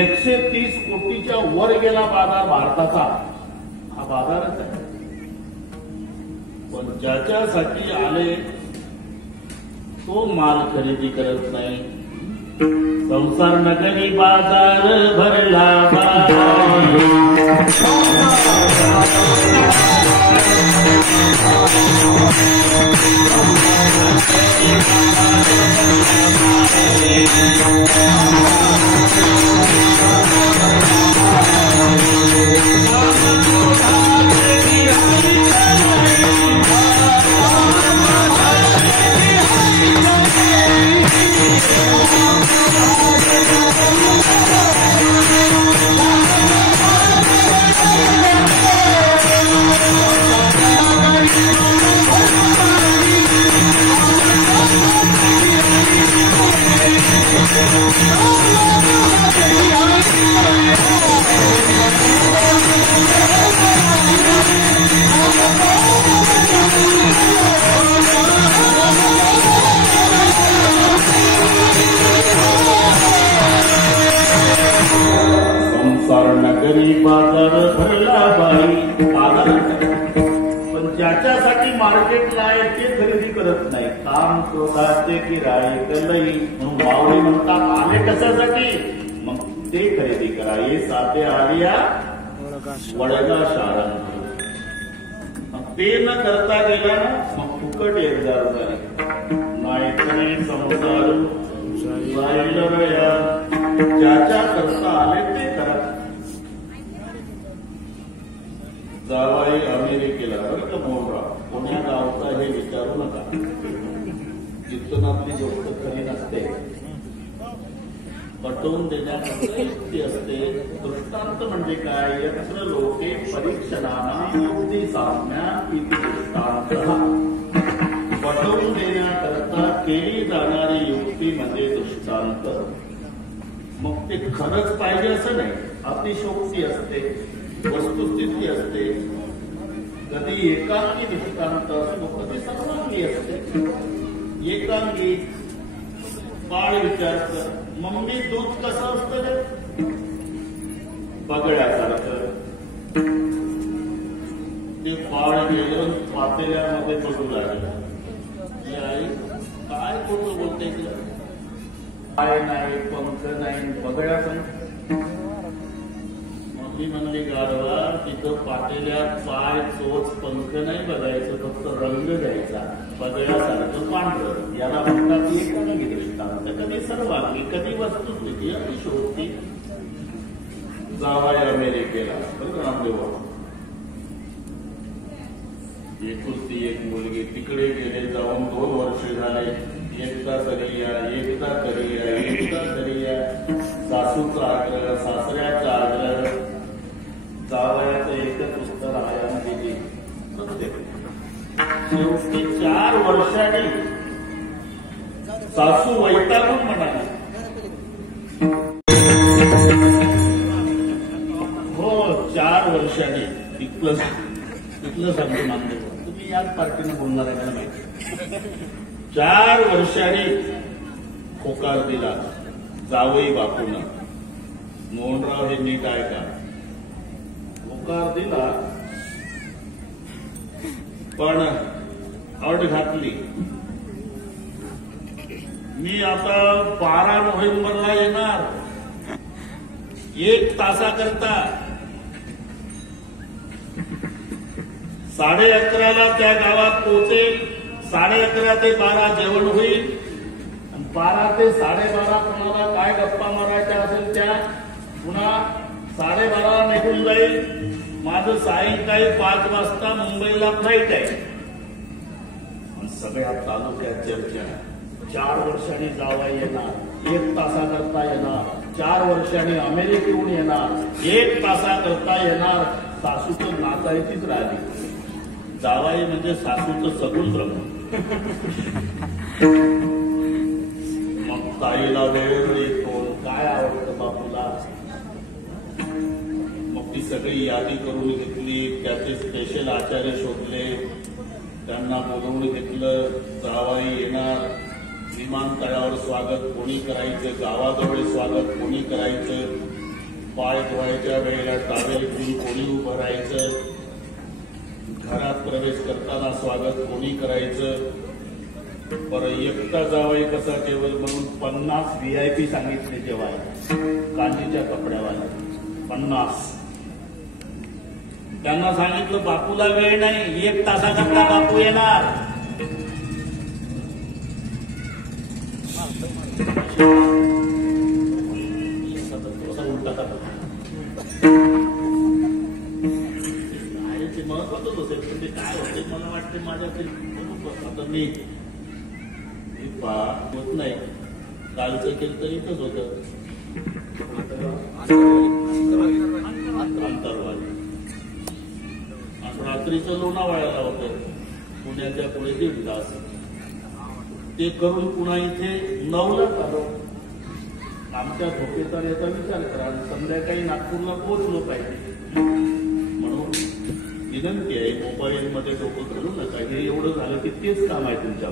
130 कोटीच्या वर गेला बाजार भारताचा. हा बाजारच आहे. पण ज्याच्यासाठी आले तो माल खरेदी करत नाही. संसार नगरी बाजार भरला. नगरी बाजार भरला बाई पण ज्याच्यासाठी मार्केटला आहे ते खरेदी करत नाही. काम क्रोधाचे गिराईक लई म्हणून मावळे म्हणतात आले कशासाठी, मग ते खरेदी करा. हे साधे आलिया वडगा शाळा ते न करता गेला ना मग फुकट एकदार झाले नाही संसार ज्याच्या करता आले ते करा. जावाई अमेरिकेला बरं का मोहरा कोण्या गावचा हे विचारू नका. कीर्तनातली गोष्ट खरी नसते, पटवून देण्याची युक्ती असते. दृष्टांत म्हणजे काय, यत्र लोके परीक्षणाना युक्ती साम्या इति दृष्टांत. पटवून देण्याकरता केली जाणारी युक्ती म्हणजे दृष्टांत. मग ते खरंच पाहिजे असं नाही, अतिशोक्ती असते, वस्तुस्थिती असते. कधी एकांगी दृष्टांत असतो, कधी सर्वांगी असते. एकांगी बाळ विचारतं मम्मी दूध कसं असतं रे, बगड्यासारखं. ते बाळ गेलं पातेल्यामध्ये बघू लागलं. आई काय खोटं बोलते, पाय नाही पंख नाही बगड्यासारखं. मम्मी म्हणली गारवा तिथं पातेल्यात पाय चोच पंख नाही बघायचं, फक्त रंग द्यायचा बगड्यासारखं पांढरं. याला म्हणतात एकांगी दृष्टांत. कधी सर्वांगी, कधी वस्तुस्थिती आणि शोधती. जावाय अमेरिकेला बरं रामदेव, एकुलती एक मुलगी. तिकडे गेले जाऊन 2 वर्ष झाले. एकदा तरी या, एकदा तरी या, एकदा तरी या. सासूचा आग्रह, सासऱ्याचा आग्रह, जावयाचं एकच उत्तर आयान दिली. शेवटी 4 वर्षांनी सासू वैतागून म्हणाली, हो 4 वर्षांनी. तिथलं सांगतो मान्य, तुम्ही याच पार्टीनं बोलणार आहे का माहिती. 4 वर्षांनी होकार दिला जावई बापूंना. मोहनराव हे नीट ऐका, होकार दिला पण अट घातली. मी आता 12 नोव्हेंबरला येणार, 1 तासाकरता. 11:30 त्या गावात पोहोचेल. 11:30 ते 12 जेवण होईल. 12 ते 12:30 कोणाला काय गप्पा मारायच्या असेल त्या, पुन्हा 12:30 निघून जाईल. माझं सायंकाळी 5 वाजता मुंबईला फ्लाईट आहे. सगळ्या तालुक्यात चर्चा. 4 वर्षांनी जावाई येणार, 1 तासाकरता येणार. 4 वर्षांनी अमेरिकेहून येणार, 1 तासाकरता येणार. सासूचं नाचायचीच राहिली. जावाई म्हणजे सासूचं सगुण ब्रह्म. मग ताईला वेळोवेळी फोन, काय आवडतं बापूला. मग ती सगळी यादी करून घेतली. त्याचे स्पेशल आचार्य शोधले, त्यांना बोलवून घेतलं. जावाई येणार, विमानतळावर स्वागत कोणी करायचं, गावाजवळ स्वागत कोणी करायचं, पाय धुवायच्या वेळेला टावेल घेऊन कोणी उभं राहायचं, घरात प्रवेश करताना स्वागत कोणी करायचं. बरं एकटा जावाई कसा टेबल म्हणून 50 VIP सांगितले जेवायला, कांजीच्या कपड्यावाला 50. त्यांना सांगितलं बापूला वेळ नाही, 1 तासाकरता बापू येणार. ते महत्वाचंच असेल, पण ते काय होते मला वाटते माझ्या आता मी होत नाही. कालचं केलं तर इथंच होत अंतरवाली. रात्रीचं लोणावळ्याला होतं, पुण्याच्या पुढे 1.5 तास. ते करून पुन्हा इथे 9ला आलो. आमच्या झोपेचा याचा विचार करा, संध्याकाळी नागपूरला पोहोचलो पाहिजे. म्हणून विनंती आहे, मोबाईलमध्ये डोकं घालू नका. हे एवढं झालं की तेच काम आहे तुमच्या.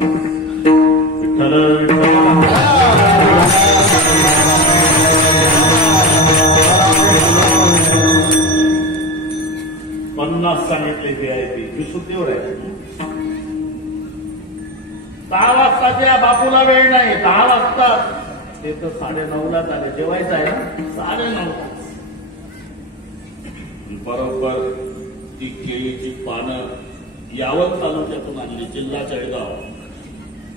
50 सांगितले VIP विशुद्धीवर आहे. 10 वाजताच्या बापूला वेळ नाही. 10 वाजता ते तर 9:30ला आले. जेवायचं आहे ना 9:30. बरोबर ती केळीची पानं यावत तालुक्यातून आणली, जिल्हा जळगाव.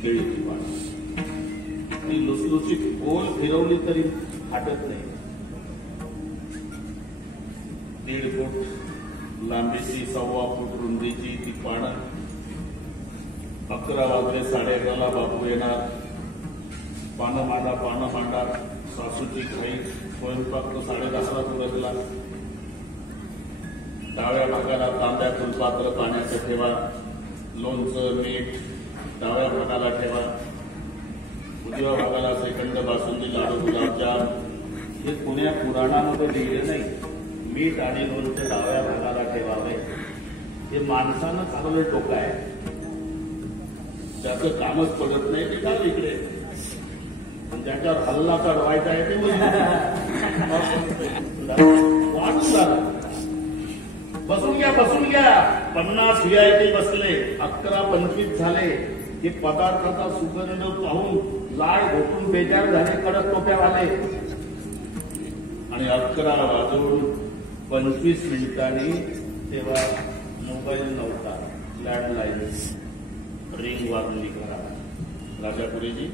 केळीची पानं ती लुसलुसीत गोल फिरवली तरी फाटत नाही. 1.5 फूट लांबीची, 1.25 फूट रुंदीची ती पानं. 11 वाजले, 11:30ला बापू येणार. पानं मांडा. सासूची घाई. स्वयंपाक 10:30ला उरकला. डाव्या भागाला तांब्या फुलपात्र पाण्याचं ठेवा. लोणचं, मीठ डाव्या भागाला ठेवा. उजव्या भागाला श्रीखंड, बासुंदी, लाडू, गुलाबजाम. हे पुण्या पुराणामध्ये लिहिले नाही. मीठ आणि लोणचं डाव्या भागाला ठेवावे. हे माणसानं चांगलं डोकं आहे. ज्याचं कामच पडत नाही ते का इकडे, ज्याच्यावर हल्ला चढवायचा आहे ते वाढून झालं. बसून घ्या. 50 VIP बसले. 11:25 झाले. हे पदार्थाचा सुगंध पाहून लाड घोटून बेजार झाले कडक टोप्यावाले. आणि 11 वाजून 25 मिनिटांनी तेव्हा मोबाईल नव्हता, लँडलाईन. रिंग वाजली घरात. राजापुरीजी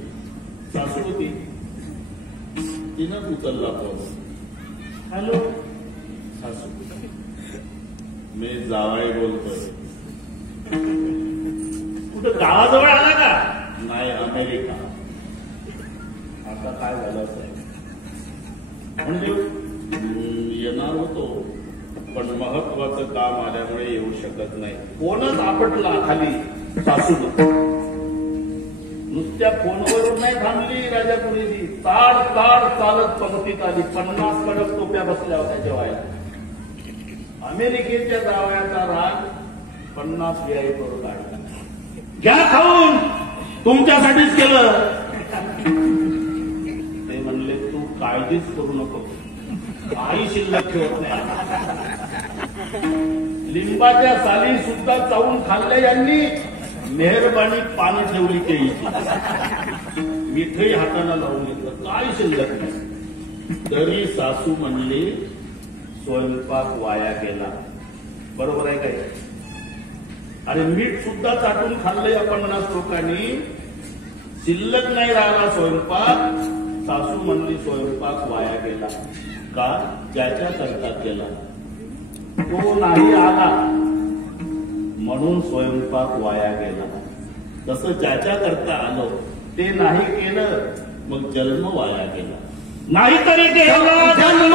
सासू होती, तिनं उचलला फोन. हॅलो सासू, मी जावाई बोलतोय. कुठं गावाजवळ आला का? नाही, अमेरिका. आता काय झालं साहेब? म्हणजे येणार होतो, पण महत्वाचं काम आल्यामुळे येऊ शकत नाही. फोनच आपटला खाली. सासू नुसत्या फोनवरून नाही थांबली राजापुरीजी. ताड चालत पंक्तीत आली. 50 कडक टोप्या बसल्या होत्या जेवायला. अमेरिकेच्या जावयाचा राग 50 VIP वर काढला. घ्या खाऊन, तुमच्यासाठीच केलं. ते म्हणले तू काळजीच करू नको, काही शिल्लक ठेवत नाही. लिंबाच्या साली सुद्धा चावून खाल्ले यांनी. मेहरबानी पानं ठेवली केळीची. मिठही हाताला लावून घेतलं, काय शिल्लक नाही. तरी सासू म्हणली स्वयंपाक वाया गेला. बरोबर आहे काय? अरे मीठ सुद्धा चाटून खाल्लंय आपण 50 लोकांनी, शिल्लक नाही राहिला स्वयंपाक. सासू म्हणली स्वयंपाक वाया गेला. का? ज्याच्या करता केला तो नाही आला म्हणून स्वयंपाक वाया गेला. तसं ज्याच्या करता आलो ते नाही केलं, मग जन्म वाया गेला. नाहीतरी गेला जन्म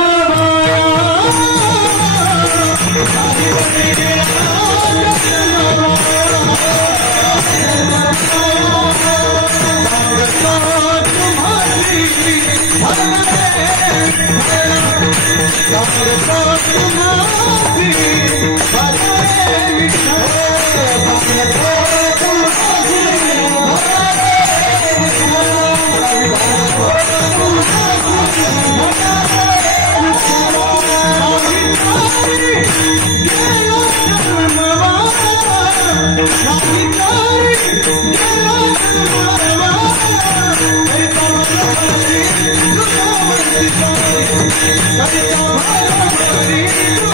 Hare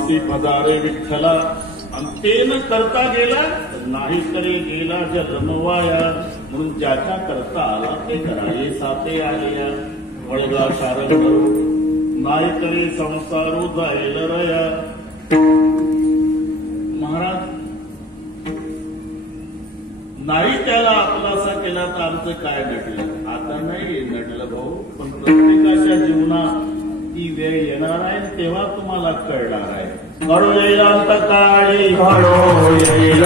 मासी पदारे विठ्ठला. आणि ते न करता गेला नाही तरी गेला जन्मवाया. म्हणून ज्याच्या करता आला ते कराये साते आलेया. वळगा शारंग नाही तरी संसारू जाईल रया. महाराज नाही त्याला आपलासा केला तर आमचं काय नटलं. आता नाही नटलं भाऊ, पण प्रत्येकाच्या जीवनात ती वेळ येणार आहे तेव्हा तुम्हाला कळणार आहे. घडो येईल अंत काळी घडो येईल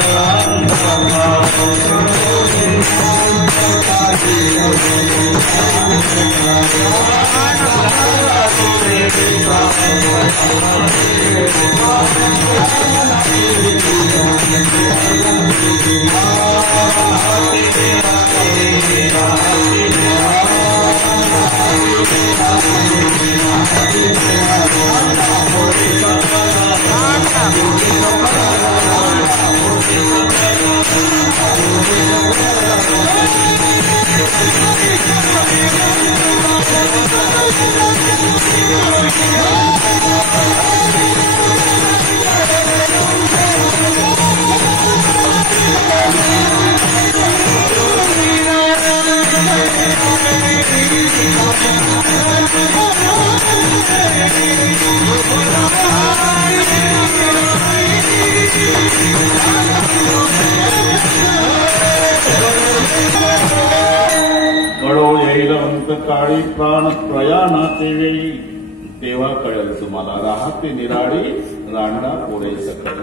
काळी प्राण प्रयाणाचे वेळी तेव्हा कळेल तुम्हाला. राहते निराळी रांडा पोळे सकल.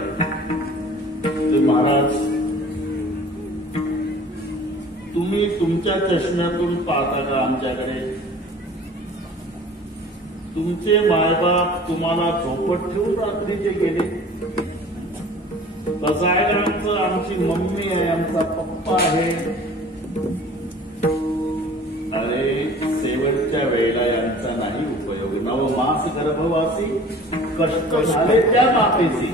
महाराज तुम्ही तुमच्या चष्म्यातून पाहता का आमच्याकडे? तुमचे मायबाप तुम्हाला झोपट ठेवून रात्रीचे गेले. कसं आहे का आमची मम्मी आहे, आमचा पप्पा आहे. अरे शेवटच्या वेळेला यांचा नाही उपयोग. नवमास गर्भवासी कष्ट झाले त्या मातेची.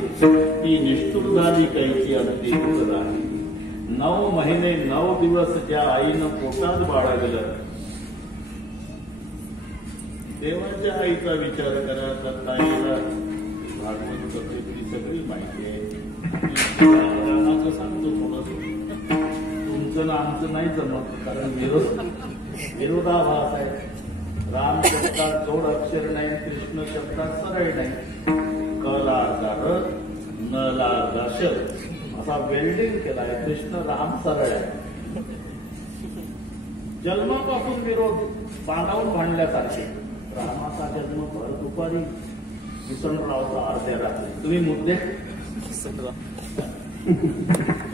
ती निष्ठुर झाली कैची अगदी नाही. 9 महिने 9 दिवस ज्या आईनं पोटात बाळगलं. देवाच्या आईचा विचार करा तर ताईला भागवत कथेतली सगळी माहिती आहे. रामाचं सांगतो थोडस. तुमचं ना आमचं नाही जमत, कारण विरोधाभास आहे. राम शब्दात जोड अक्षर नाही, कृष्ण शब्दात सरळ नाही. क ला अर्धा र, न ला अर्धा श असा वेल्डिंग केलाय. कृष्ण राम सरळ आहे. जन्मापासून विरोध बांधावून भांडल्यासारखे. रामाचा जन्म भर दुपारी, किसनरावचा अर्ध्या रात्री. तुम्ही मुद्दे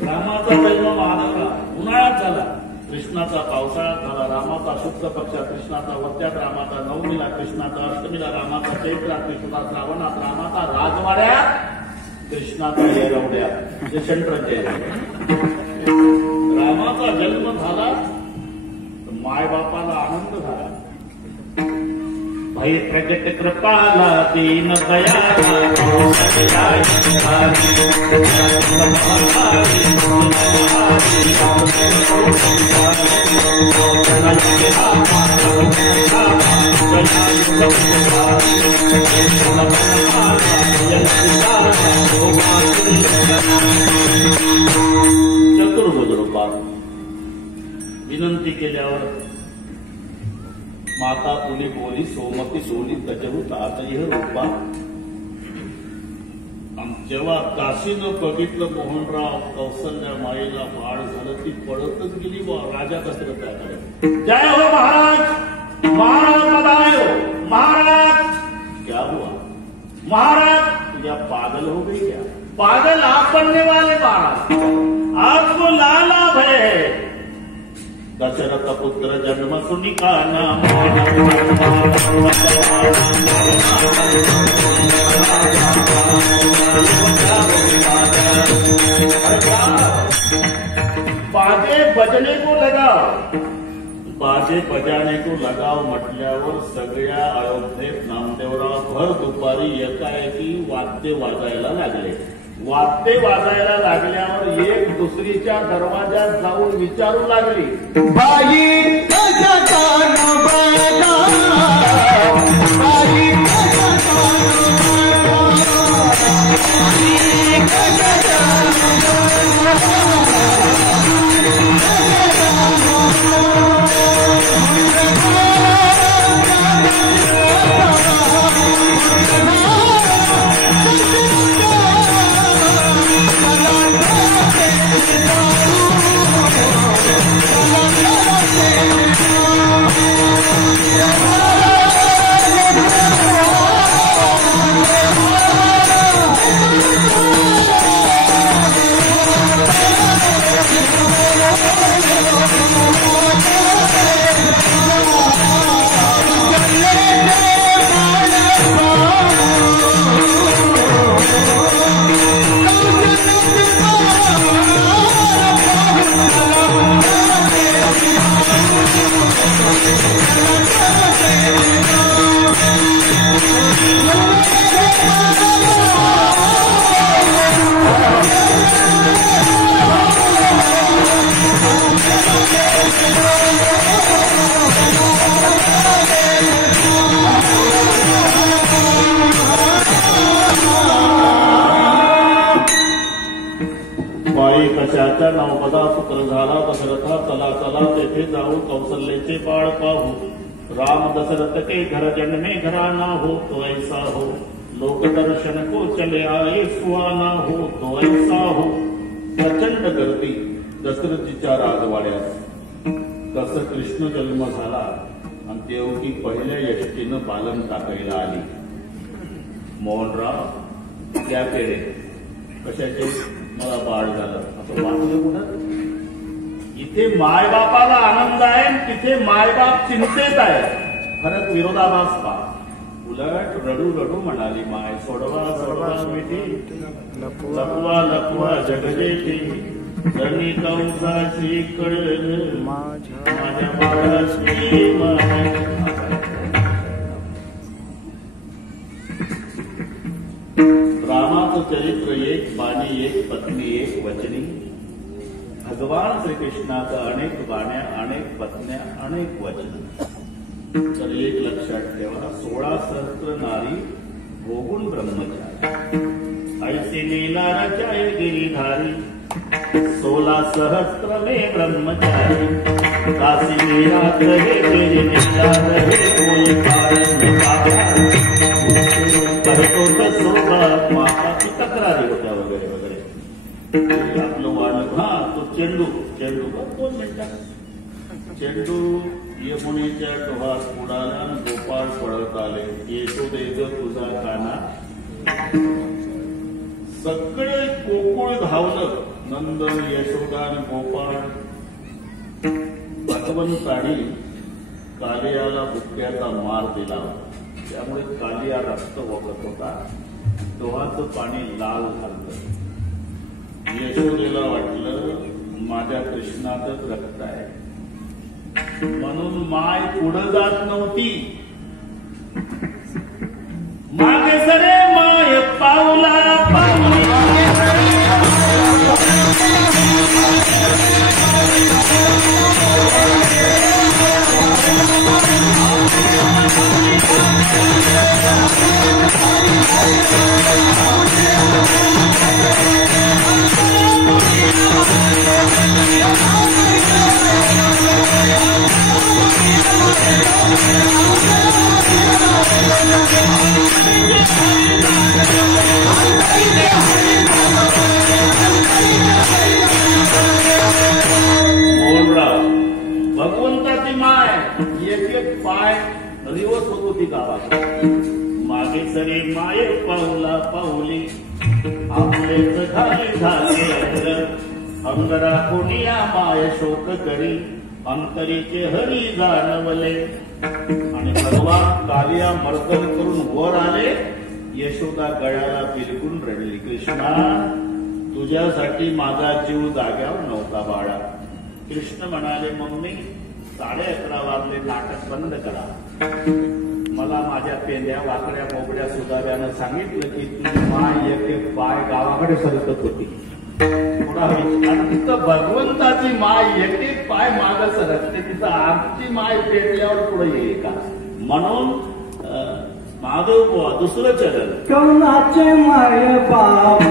रामाचा जन्म महाराष्ट्रा उन्हाळ्यात झाला, कृष्णाचा पावसाळ्यात झाला. रामाचा शुक्ल पक्षात, कृष्णाचा वत्यात, रामाचा नवमीला, कृष्णाचा अष्टमीला, रामाचा चैत्रात, कृष्णाचा श्रावणात, रामाचा राजवाड्यात, कृष्णाचा येरवड्यात. जे षंट्रचे रामाचा जन्म झाला तर मायबापाला आनंद झाला. भाई प्रगट कृपाला दीन दयाला चतुर्भुज रूपात विनंती केल्यावर माता पुली बोली सोमती सोली तजहू तातही रूपा. जेव्हा काशीनं बघितलं मोहनराव कौसल्या माईला बाळ झालं, ती पळतच गेली राजा दशरथाकडे. जय हो महाराज, महाराज बतायो महाराज. क्या हुआ महाराज? तुझ्या पागल हो गई क्या? पागल आप बनने वाले बात, आपको लाला भय. दशरथ पुत्र जन्म सुनी का नाम. बाजे बजने को लगाओ, बाजे बजाने को लगाव म्हटल्यावर सगळ्या अयोध्येत नामदेवराव भर दुपारी एकाएकी वाद्य वाजायला लागले. वाद्य वाजायला लागल्यावर एक दुसरीच्या दरवाजात जाऊन विचारू लागली, बाई बाई दशाच्या 9 पुत्र झाला दशरथा, चला चला तेथे जाऊ कौशल्याचे बाळ पाहू. राम दशरथ के घर जन्मे घराना हो तो ऐसा हो, लोक दर्शन को चले आए सुहाना हो तो ऐसा हो. प्रचंड गर्दी दशरथीच्या राजवाड्यात. कसं कृष्ण जन्म झाला आणि देवकी पहिल्या यष्टीनं बालन टाकायला आली. मोहनराव त्या पेढे कशाचे, मला बाळ झालं असं वाटलं कुठं. इथे मायबापाला आनंद आहे, तिथे मायबाप चिंतेत आहे. खरंच विरोधाभास पहा. उलट रडू रडू म्हणाली माय, सोडवा सोडवा मिठी, लपवा लपवा जगजेठी, जणी कंसाची कळलं माझ्या बाळाची माय. रामाचं चरित्र एक बाणी, एक पत्नी, एक वचनी. भगवान श्रीकृष्णाचा अनेक बाण्या, अनेक पत्न्या, अनेक वचन. तर एक लक्षात ठेवा, 16 सहस्त्र नारी भोगून ब्रह्मचारी. ऐसे लीला रचाय गिरीधारी, 16 सहस्त्र में ब्रह्मचारी. काशी मेरा रहे तेरे लीला रहे, कोई कारण करतो सोबत माताची तक्रारी होत्या वगैरे वगैरे. आपलं वाढलं. हा तो चेंडू 2 मिनिटात चेंडू यमुनेच्या डोहात उडाला, गोपाळ पळत आले. येशोदे ग तुझा काना. सगळे गोकुळ धावलं, नंद यशोदा आणि गोपाळ. भगवंतानी कालियाला बुक्क्याचा मार दिला, त्यामुळे कालिया रक्त वगत होता. डोहाचं पाणी लाल झालं. यशोदेला वाटलं माझ्या कृष्णातच रक्त आहे, म्हणून माय पुढं जात नव्हती. मागे सरे माय पावला पावली. भगवंताची माय एक एक पाय रिवस होत होती गावात. मागे सरे माय पाऊला पाऊली, आपलेच झाले झाले अंगरा कोणिया माय शोक करी, अंतरीचे हरी जाणवले. आणि भगवान कालिया मर्दन करून वर आले. यशोदा गळ्याला बिलकुल रडली. कृष्णा, तुझ्यासाठी माझा जीव जाग्यावर नव्हता बाळा. कृष्ण म्हणाले, मम्मी 11:30 वाजले, नाटक बंद करा. मला माझ्या पेंड्या वाकड्या मोकड्या सुधाव्यानं सांगितलं की तुझी माय एक पाय गावाकडे सरकत होती. तिथं भगवंताची माय एक एक पाय माग सरकते, तिथं आमची माय पेटल्यावर पुढे येईल का? म्हणून माधव बुवा दुसरं चरण. करुणाचे माय बाप,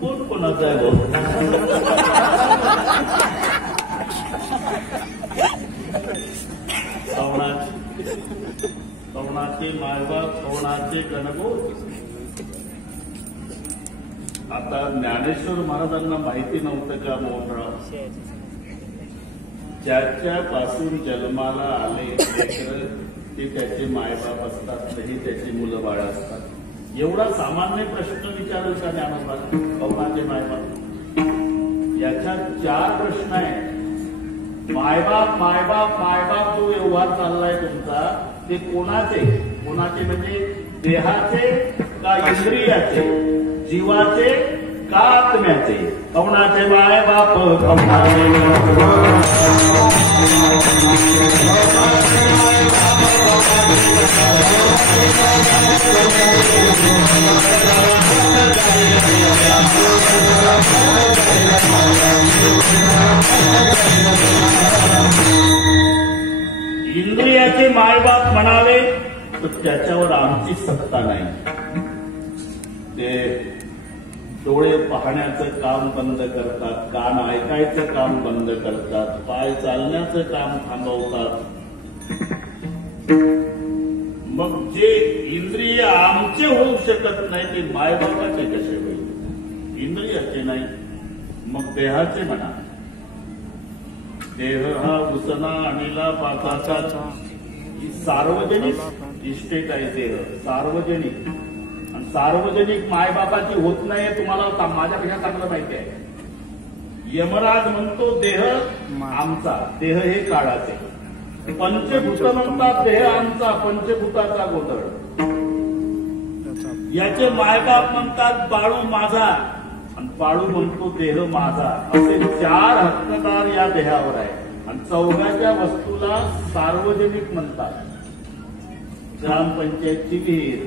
कोण कोणाचा आहे भाऊ? कवणाचे मायबाप, कवणाचे गणगोत. आता ज्ञानेश्वर महाराजांना माहिती नव्हतं का मोहनराव, ज्याच्यापासून जन्माला आले लेकरं ते त्याचे मायबाप असतात, तरी त्याची मुलं बाळ असतात. एवढा सामान्य प्रश्न विचारल का ज्ञानोबा? कवणाचे मायबाप, याच्यात 4 प्रश्न आहेत. मायबाप मायबाप मायबाप जो व्यवहार चाललाय तुमचा, ते कोणाचे? कोणाचे म्हणजे देहाचे का इंद्रियाचे, जीवाचे का आत्म्याचे? कवणाचे मायबाप, कवणाचे इंद्रियाचे मायबाप म्हणावे तर त्याच्यावर आमची सत्ता नाही. ते डोळे पाहण्याचं काम बंद करतात, कान ऐकायचं काम बंद करतात, पाय चालण्याचं काम थांबवतात. मग जे इंद्रिय आमचे होऊ शकत नाही ते मायबापाचे कसे होईल? इंद्रियाचे नाही. मग देहाचे म्हणा. देह हा उसना अनिला पापाचा, ही सार्वजनिक इस्टेट आहे. देह सार्वजनिक, आणि सार्वजनिक मायबापाची होत नाही तुम्हाला माझ्यापेक्षा चांगलं माहिती आहे. यमराज म्हणतो देह आमचा, देह हे काळाचे. पंचभूत म्हणतात देह आमचा, पंचभूताचा गोंधळ. याचे मायबाप म्हणतात बाळू माझा, आणि बाळू म्हणतो देह माझा. असे 4 हक्कदार या देहावर आहे. आणि 4घ्या वस्तूला सार्वजनिक म्हणतात. ग्रामपंचायतची विहीर,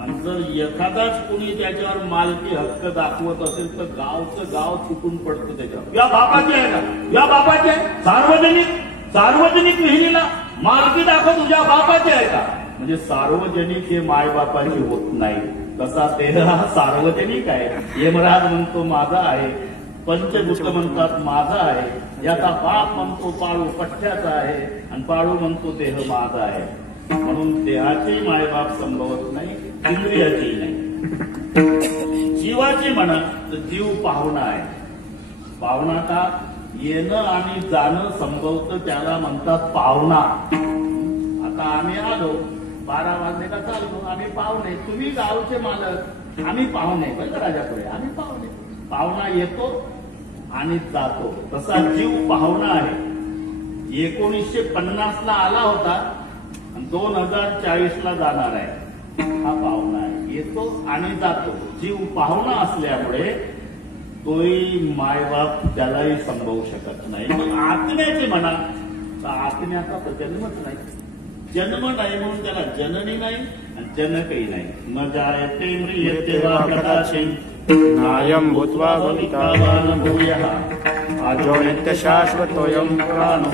आणि जर एखादाच कोणी त्याच्यावर मालकी हक्क दाखवत असेल तर गावचं गाव चुकून पडतं त्याच्यावर. या बापाचे आहे का? या बापाचे आहे. सार्वजनिक विहिरीला मालकी दाखव तुझ्या बापाचे आहे का? म्हणजे सार्वजनिक हे मायबापाची होत नाही. तसा देह हा सार्वजनिक आहे. यमराज म्हणतो माझा आहे, पंचभूत म्हणतात माझा आहे. याचा बाप म्हणतो पाळू पठ्ठ्याचा आहे, आणि पाळू म्हणतो देह माझा आहे. म्हणून देहाचे मायबाप संभवत नाही, इंद्रियाची नाही. जीवाची म्हणा तर जीव पाहुणा आहे. पाहुणा का? येणं आणि जाणं संभवतं त्याला म्हणतात पाहुणा. आता आम्ही आलो 12 वाजले का चाललो, आम्ही पाहुणे. तुम्ही गावचे मालक, आम्ही पाहुणे. बरं का राजापुढे आम्ही पाहुणे. पाहुणा येतो आणि जातो. तसा जीव पाहुणा आहे. 1950 ला आला होता आणि 2040 ला जाणार आहे. हा पाहुणा आहे, येतो आणि जातो. जीव पाहुणा असल्यामुळे तोही मायबाप त्यालाही संभवू शकत नाही. मग आत्म्याचे म्हणा तर आत्म्याचा तर जन्मच नाही. जन्म नाही म्हणून त्याला जननी नाही आणि जनकही नाही. न जायते म्रियते वा कदाचिन नायं भूत्वा भविता वा न भूयः अजो नित्य शाश्वतोऽयं पुराणो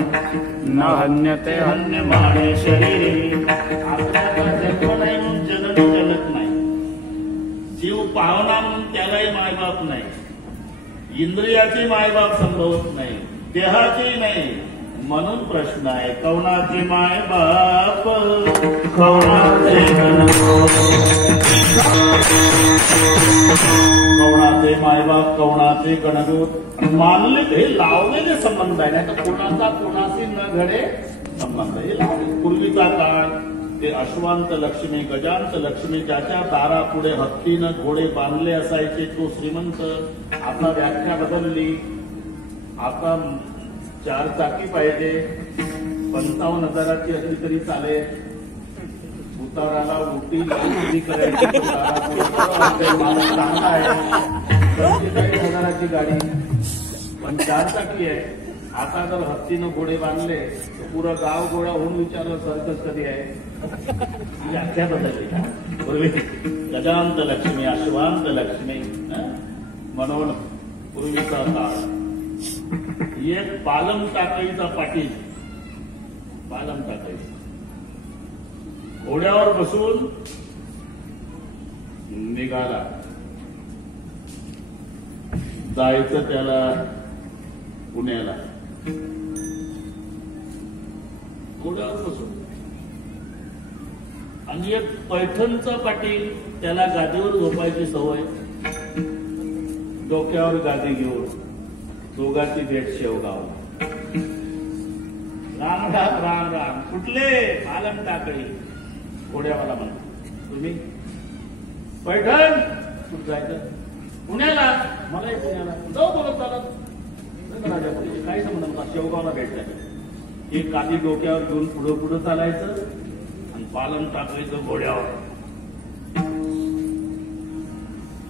न हन्यते हन्यमाने शरीरे. आत्म्याचा जन्म नाही म्हणून जननी जनक नाही. जीव पाहुणा म्हणून त्यालाही मायबाप नाही. इंद्रियाची मायबाप संभवत नाही, देहाची नाही. म्हणून प्रश्न आहे कवणाचे मायबाप, कवणाचे कवणाचे मायबाप, कवणाचे गणगोत. मानले हे लावलेले संबंध आहे. नाही तर कोणाचा कोणाशी न घडे संबंध. हे लावले. पूर्वीचा काळ ते अश्वांत लक्ष्मी, गजांत लक्ष्मी, ज्याच्या दारापुढे हत्तीनं घोडे बांधले असायचे तो श्रीमंत. आता व्याख्या बदलली. आता 4 चाकी पाहिजे, 55,000ची असली तरी चालेल. उताराला उलटी लालची करायची, माणूस चांगला आहे. 45,000ची गाडी पण 4 चाकी आहे. आता जर हत्तीनं घोडे बांधले तर पुरं गाव गोळा होऊन विचारलं सर्कस कधी आहे. व्याख्या बदलली. पूर्वी गजांत लक्ष्मी, अश्वांत लक्ष्मी म्हणून पूर्वीचा काळ. एक पालम टाकळीचा पाटील, पालम टाकळी घोड्यावर बसून निघाला. जायचं त्याला पुण्याला घोड्यावर बसून. आणि एक पैठणचा पाटील, त्याला गादीवर झोपायची सवय, डोक्यावर गादी घेऊन दोघांची भेट शेवगाव. राम राम राम राम. कुठले? आलम टाकळी. घोड्यावाला म्हणतो, तुम्ही पैठण? कुठं जायचं? पुण्याला. मलाही पुण्याला. जाऊ बघत चालत. राजापुरी काय संबंध मला शेवगावला भेट झाली. एक गादी डोक्यावर घेऊन पुढं पुढं चालायचं आणि पालन टाकायचं घोड्यावर.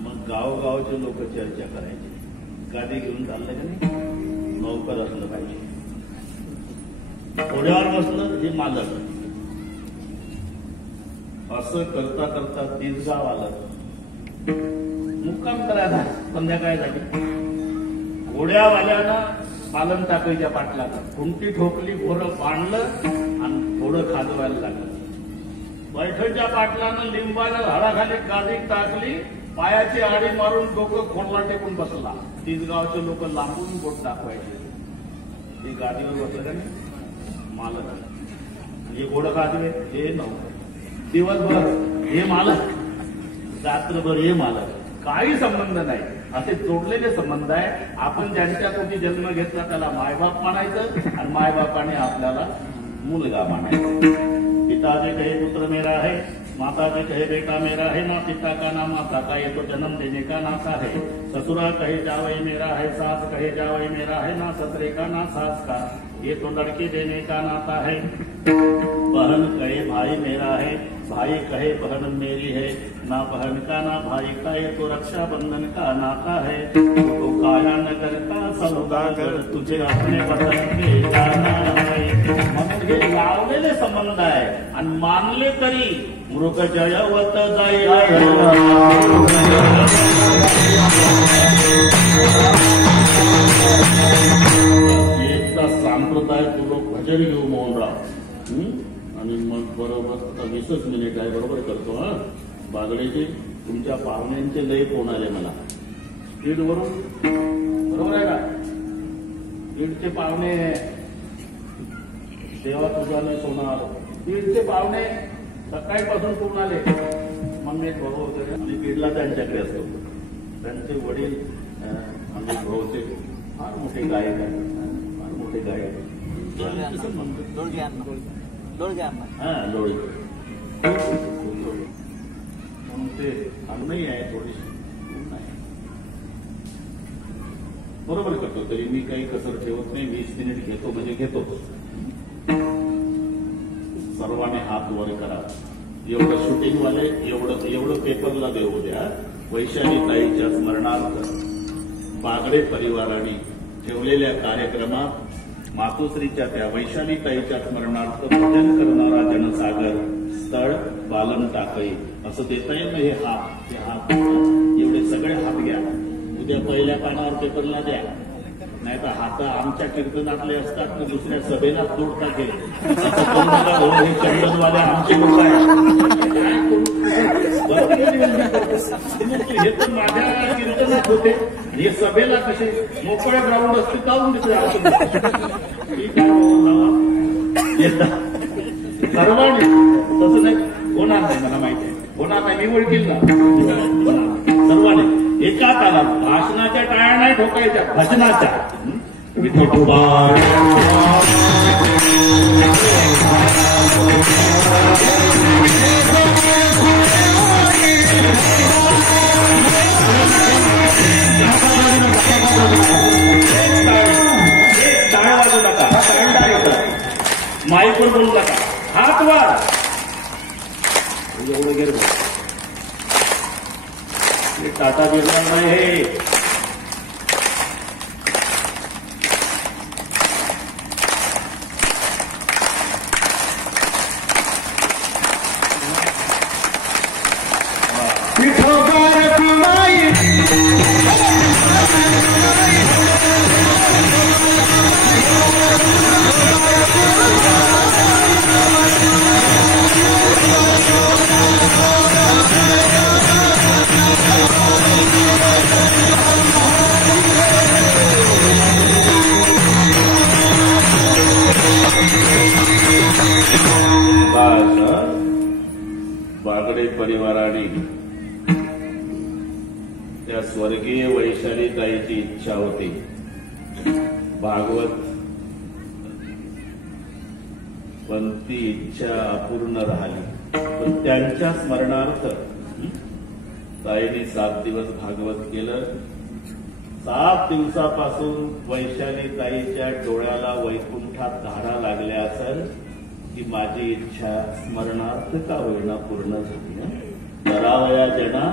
मग गावगावचे लोक चर्चा करायचे, गादी घेऊन चाललं का नाही, नौकर असलं पाहिजे. घोड्यावर बसलं हे मालक. असं करता करता 30 गाव आलं. मुक्काम करायचा संध्याकाळसाठी. घोड्यावाल्यानं पालन टाकायच्या पाटलाला कुंटी ठोकली, घोरं बांधलं आणि थोडं खाजवायला लागलं. पैठणच्या पाटलानं लिंबाच्या झाडाखाली गादी टाकली, पायाची आडी मारून डोकं खोडला टेकून बसला. 30 गावचे लोक लांबून बोट दाखवायचे. ती गादीवर बसलं का नाही मालक. म्हणजे घोडं खाजवे हे नव्हतं. दिवसभर हे मालक, रात्रभर हे मालक. काही संबंध नाही. असे जोडलेले संबंध आहे. आपण ज्यांच्या पोटी जन्म घेतला त्याला मायबाप मानायचं आणि मायबापाने आपल्याला मुलगा मानायचं. पिताजी कहे पुत्र मेरा है, माताजी कहे बेटा मेरा है, ना पिता का ना माता का, ये तो जन्म देने का नाता है. ससुरा कहे जावई मेरा है, सास कहे जावई मेरा है, ना ससुरे का ना सास का, ये तो लड़के देने का नाता है. बहन कहे भाई मेरा है, भाई कहे बहन मेरी है, ना बहन का ना भाई का, ये तो रक्षाबंधन का नाता है. तो काया नगर का सौदागर, तुझे अपने वतन पे जाना है. म्हणून हे लावलेले संबंध आहे आणि मानले तरी मृग जयवत जाई. एकदा सांप्रदाय लोक भजन घेऊ मोहनराव आणि मग बरोबर आता 20 मिनिट आहे बरोबर करतो. हा बागडेचे तुमच्या पाहुण्यांचे लय फोन आले मला स्पीडवरून, बरोबर आहे का? स्पीडचे पाहुणे देवा तुझाने सोनार, स्पीडचे पाहुणे सकाळीपासून फोन आले. मग मी भाऊ होते आणि बीडला त्यांच्याकडे असतो. त्यांचे वडील आम्ही भाऊचे फार मोठे गायक आहेत, फार मोठे गायक. हा लोळी म्हणून ते अन्नही आहे थोडीशी. बरोबर करतो तरी मी काही कसर ठेवत नाही. 20 मिनिट घेतो म्हणजे घेतो. सर्वांनी हात वर करा. एवढं शूटिंगवाले एवढं पेपरला देऊ द्या. वैशाली ताईच्या स्मरणार्थ बागडे परिवाराने ठेवलेल्या कार्यक्रमात मातोश्रीच्या त्या वैशाली ताईच्या स्मरणार्थ भजन करणारा जनसागर, स्थळ बालन टाकळी असं देता येईल ना. हे हात एवढे सगळे हात घ्या. उद्या पहिल्या पानावर पेपरला द्या. नाही तर हात आमच्या कीर्तनातले असतात तर दुसऱ्या सभेला तोडतात. हे चंदनवाले आमचे लोक आहेत. हे तर माझ्या कीर्तनात होते. हे सभेला कसे मोकळे ग्राउंड असते काढून देते. सर्वांनी तसं नाही होणार नाही. मला माहिती आहे होणार नाही. मी ओळखील ना. सर्वांनी एका तालात भाषणाच्या टाळ्या नाही ठोकायच्या, भजनाच्या. टाळ्या वाजू नका, माईकवर बोलू नका, हात वर. एवढं गेर टाटा बिर्ला नाही हे. त्या स्वर्गीय वैशालीताईची इच्छा होती भागवत, पण ती इच्छा अपूर्ण राहिली. पण त्यांच्या स्मरणार्थ ताईने 7 दिवस भागवत केलं. 7 दिवसापासून वैशालीताईच्या डोळ्याला वैकुंठात धारा लागल्या असेल की माझी इच्छा स्मरणार्थ का होईना पूर्ण झाली. करावया जना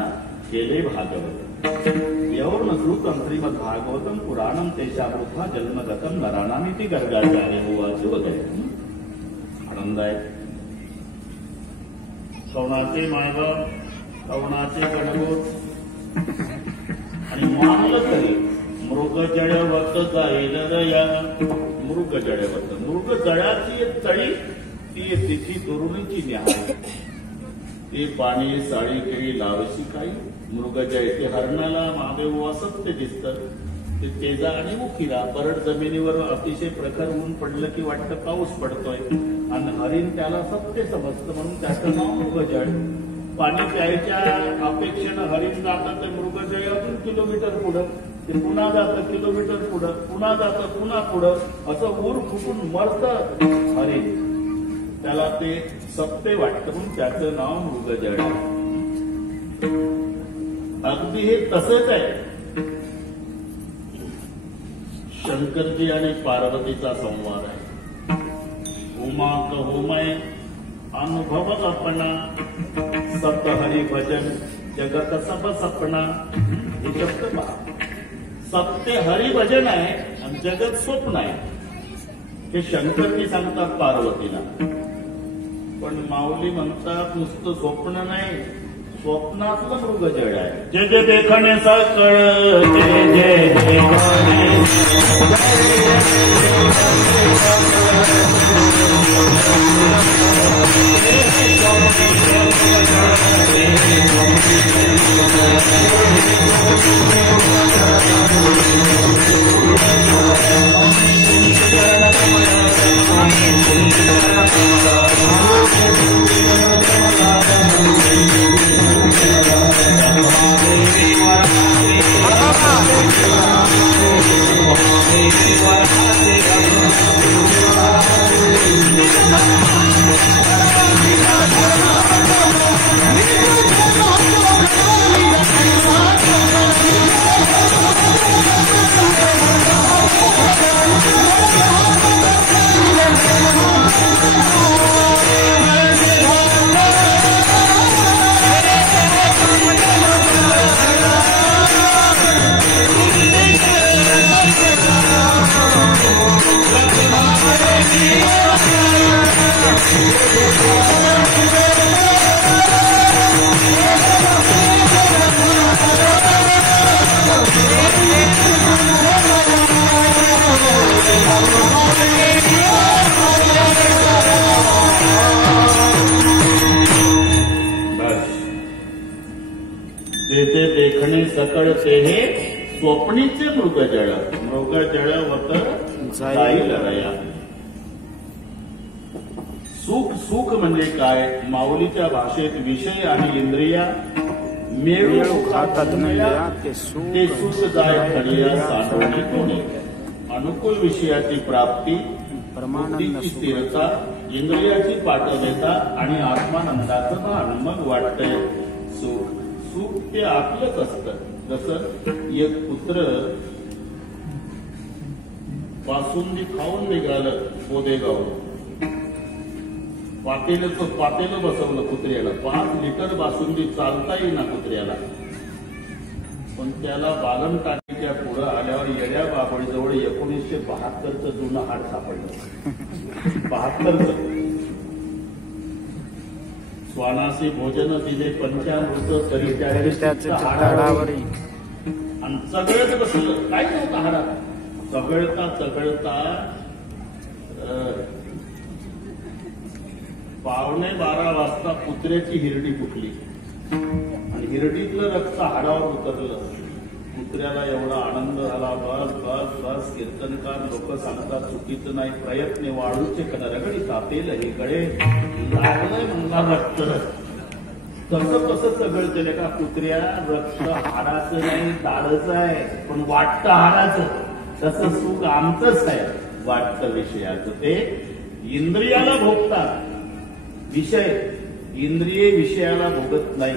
केले भागवत एवढं श्रुतं श्रीमद भागवतम पुराणम तेशामृथा जन्मगतम नराणामिती गर्गाचार्य होवाचे वगैरे. आनंद आहे. कवनाचे मायबाप, कवनाचे गणगोत आणि मानलं तरी मृगजळवत जाईल रया. मृगजळवत, मृगजळाची एक तळी ती तिची दुरुणीची न्याहाळी. ते पाणी साळी केळी लावशी काही. मृगजळ ते हरणाला महादेव असत्य दिसतं. ते तेजा आणि मुखीला परड जमिनीवर अतिशय प्रखर ऊन पडलं की वाटतं पाऊस पडतोय आणि हरिण त्याला सत्य समजतं म्हणून त्याचं नाव मृगजळ. पाणी प्यायच्या अपेक्षेनं हरिण जातं तर मृगजळ अजून किलोमीटर पुढं, ते पुन्हा जातं किलोमीटर पुढं, पुन्हा जातं पुन्हा पुढं, असं ऊर फुटून मरतं हरिण. त्याला ते सत्य वाटतं म्हणून त्याचं नाव मृगजळ. अगदी हे तसंच आहे. शंकरजी आणि पार्वतीचा संवाद आहे. उमा कहोमय अनुभव अपना सत हरी भजन जगत सब सपना. हे शब्द पहा. सत्य हरी भजन आहे आणि जगत स्वप्न आहे. हे शंकरजी सांगतात पार्वतीला. पण माऊली म्हणतात नुसतं स्वप्न नाही, स्वप्नातलं मृगजळ आहे. जे जे देखणे सकळ जे जे देखणे जे देखणे सकळ ते हे स्वप्नीचे मृगजळ. मृगजळ वत जाईल रया. सुख, सुख म्हणजे काय? माऊलीच्या भाषेत विषय आणि इंद्रिया मेळू खातात मिळ्या ते सुख जाय खडिया साठवणी कोणी. अनुकूल विषयाची प्राप्ती, बुद्धीची स्थिरता, इंद्रियाची पाठवता आणि आत्मानंदाचं भान. मग वाटतंय सुख. सुख ते आपलंच असतं. जसं एक पुत्र बासुंदी खाऊन निघालं बोदेगाव. पातेलं बसवलं कुत्र्याला. 5 लिटर बासुंदी चालता येईना कुत्र्याला. पण त्याला बालन टाकीच्या पुढं आल्यावर येड्या बाबळीजवळ 1972चं जुनं हाड सापडलं. 72चं. स्वानासी भोजन दिले पंचामृत तरी त्या हाडावर आणि चगळत बसलं. काय नव्हतं हाडात. चगळता चगळता 11:15 वाजता कुत्र्याची हिरडी फुटली आणि हिरडीतलं रक्त हाडावर उतरलं. कुत्र्याला एवढा आनंद झाला. बस बस बस. कीर्तनकार लोक सांगतात चुकीचं नाही. प्रयत्न वाळूचे रगडी तापेल हे गळे लागलंय म्हणला रक्त. कसं कसं सगळं केलं का कुत्र्या रक्त हाडाचं नाही दाढचं आहे पण वाटतं हाडाचं. तसं सुख आमचंच आहे वाटतं विषयाचं. ते इंद्रियाला भोगतात विषय, इंद्रिये विषयाला भोगत नाही.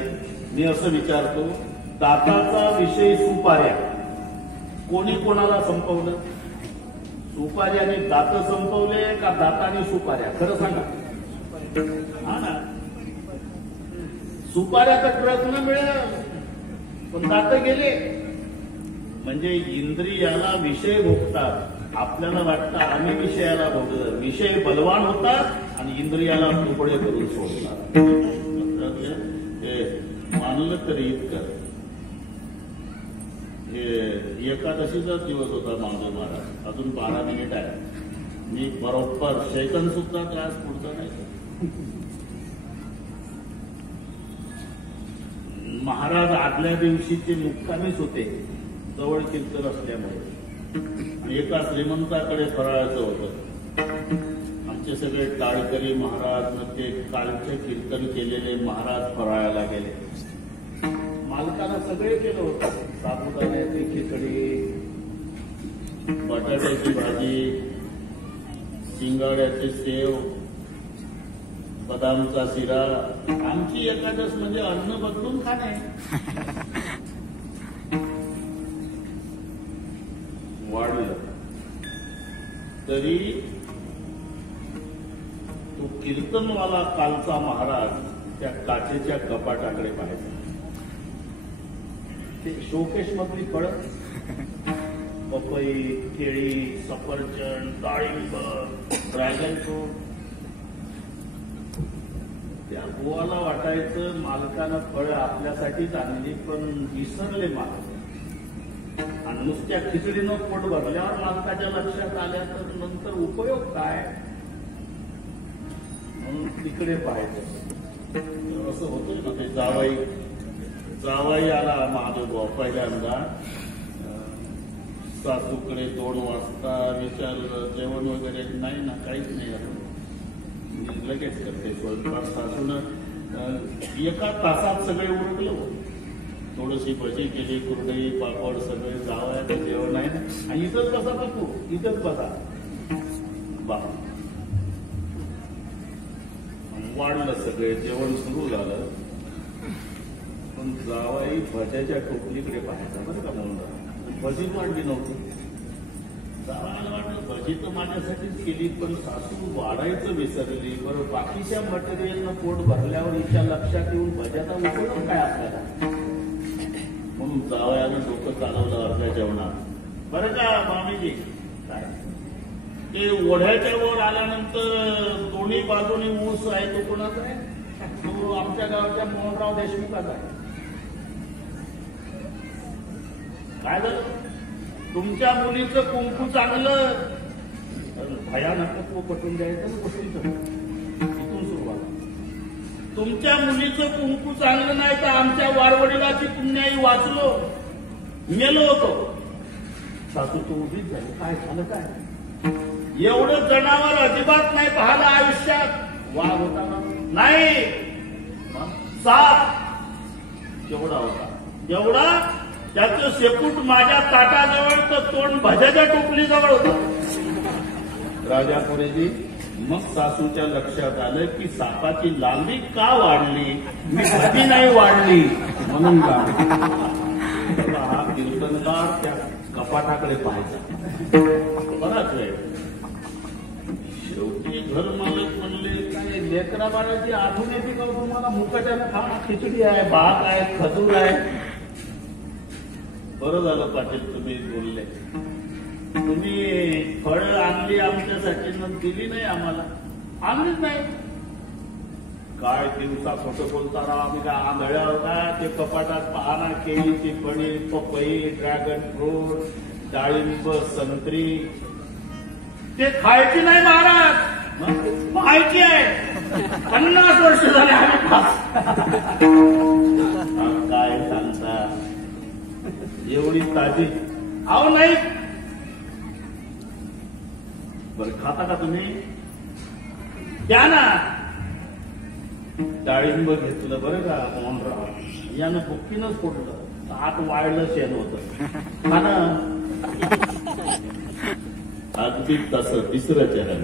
मी असं विचारतो, दाताचा विषय सुपाऱ्या कोणी कोणाला संपवलं? सुपाऱ्याने दात संपवले का दाताने सुपाऱ्या? खरं सांगा. हा ना, सुपाऱ्याचा ट्रक न मिळेल पण दात गेले. म्हणजे इंद्रियाला विषय भोगतात. आपल्याला वाटतं आम्ही विषयाला भोगलं, विषय बलवान होतात आणि इंद्रियाला तुकडे करून सोडतात. मानलं तरी इतकं. हे एकादशीचाच दिवस होता माझा महाराज. अजून 12 मिनिट आहे. मी बरोबर सेकंद सुद्धा त्रास पुढचा नाही. महाराज आदल्या दिवशीचे मुक्कामीच होते जवळ कीर्तन असल्यामुळे. आणि एका श्रीमंताकडे फराळाचं होतं. आमचे सगळे टाळकरी महाराज ते कालचे कीर्तन केलेले महाराज फराळाला गेले. मालकाला सगळे केलं होतं. साबुदाण्याची खिचडी, बटाट्याची भाजी, शिंगाड्याचे सेव, बदामचा शिरा. आमची एकादश म्हणजे अन्न बदलून खाणे. वाढलं तरी तो कीर्तनवाला कालचा महाराज त्या काचेच्या कपाटाकडे पाहायचा. ते शोकेश मधली फळं, पपई, केळी, सफरचंद, डाळिंब, ड्रॅगन फ्रूट. त्या बुवाला वाटायचं मालकानं फळं आपल्यासाठीच आणली पण विसरले मालक. आणि नुसत्या खिचडीनं पोट भरल्यावर मालकाच्या लक्षात आल्या तर नंतर उपयोग काय म्हणून तिकडे पाहायचं. असं होतं ना ते. जावाई आला महादेव पहिल्यांदा. सासूकडे 2 वाजता विचारलं जेवण वगैरे नाही ना, काहीच नाही. मी लगेच करते स्वयंपाक. सासून 1 तासात सगळे उरकलं. थोडीशी भजी केली, कुरडई, पापड सगळे. जावयाचं जेवण आहे ना, आणि इथंच बसा बापू, इथंच बसा. वाढलं सगळे, जेवण सुरू झालं. पण जावाई भज्याच्या टोपलीकडे पाहायचा बरं का. म्हणून भजी वाढली नव्हती. जावायला वाटलं भजी तर माझ्यासाठीच केली पण सासू वाढायचं विसरली. बरं बाकीच्या मटेरियलनं पोट भरल्यावर हिच्या लक्षात येऊन भज्याचा उपयोग काय आपल्याला. म्हणून जावयानं डोकं चालवलं आपल्या जेवणात. बरं का मामीजी, काय ते ओढ्याच्या वर आल्यानंतर दोन्ही बाजूनी ऊस आहे. तो कोणाचा आहे? तो आमच्या गावाच्या मोहनराव देशमुखाचा आहे. काय झालं? तुमच्या मुलीचं कुंकू चांगलं, भयानकत्व पटवून द्यायचं ना गोष्टीचं. इथून सुरुवात. तुमच्या मुलीचं कुंकू चांगलं नाही तर आमच्या वारवडिलाची पुण्याई वाचलो, मेलो होतो. सासू तू उभीच झाली. काय झालं काय? एवढं जनावर अजिबात नाही पाहिलं आयुष्यात. वाघ होता ना? नाही. साप एवढा होता. एवढा त्याचं शेपूट माझ्या ताटाजवळ तर तोंड भज्याच्या टोपलीजवळ होतं. राजापुरेजी, मग सासूच्या लक्षात आलं की सापाची लांबी का वाढली, मी भजी नाही वाढली म्हणून का. हा कीर्तनकार त्या कपाटाकडे पाहायचा बराच वेळ. शेवटी घर मालक म्हणले काय लेकरा बाळाची आठवण येते का तुम्हाला? मुकाट्यानं खा, खिचडी आहे, भात आहे, खजूर आहे. बरं झालं पाटील तुम्ही बोलले. तुम्ही फळं आणली आमच्यासाठी दिली नाही आम्हाला. आणलीच नाही. काय दिवसा खोटं बोलता राव. आम्ही काय आंधळ्या होता? ते कपाटात पाहणा केळीची फळी, पपई, ड्रॅगन फ्रूट, डाळिंब, संत्री. ते खायची नाही महाराज, पाहायची आहे. 50 वर्ष झाले आम्ही काय सांगता. एवढी ताजी अहो नाही. बरं खाता का तुम्ही? द्या ना. डाळिंब घेतलं बरं का मोहनराव यानं बुक्कीनच फोडलं आत वाळलं शेण होत हा ना अगदी तसं तिसरं चरण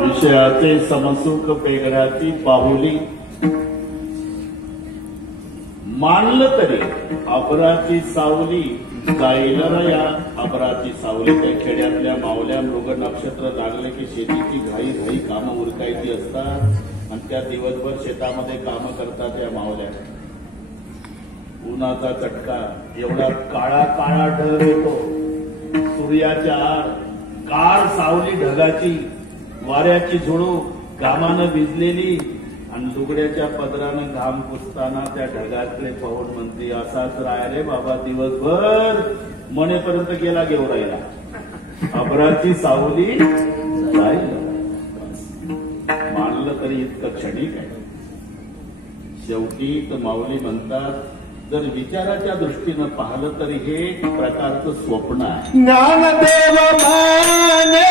विषयाचे समसुख पेगण्याची बाहुली मानलं तरी अबराची सावली जाईल या अबराची सावली त्या खेड्यातल्या मावल्या मृग नक्षत्र लागले की शेतीची घाई घाई कामं उरकायची असतात आणि त्या दिवसभर शेतामध्ये कामं करतात त्या मावल्या उन्हाचा चटका एवढा काळा काळा ढग येतो सूर्याच्या आड कार सावली ढगाची वाऱ्याची झुळूक घामानं भिजलेली आणि लुगड्याच्या पदरानं घाम पुसताना त्या ढगातले पाहून म्हणते असाच राय रे बाबा दिवसभर मनेपर्यंत गेला घेऊन राहिला अबराची सावली जाईल मानलं तरी इतकं क्षणिक आहे शेवटी तर माऊली म्हणतात जर विचाराच्या दृष्टीनं पाहिलं तरी हे एक प्रकारचं स्वप्न आहे ज्ञानदेव माने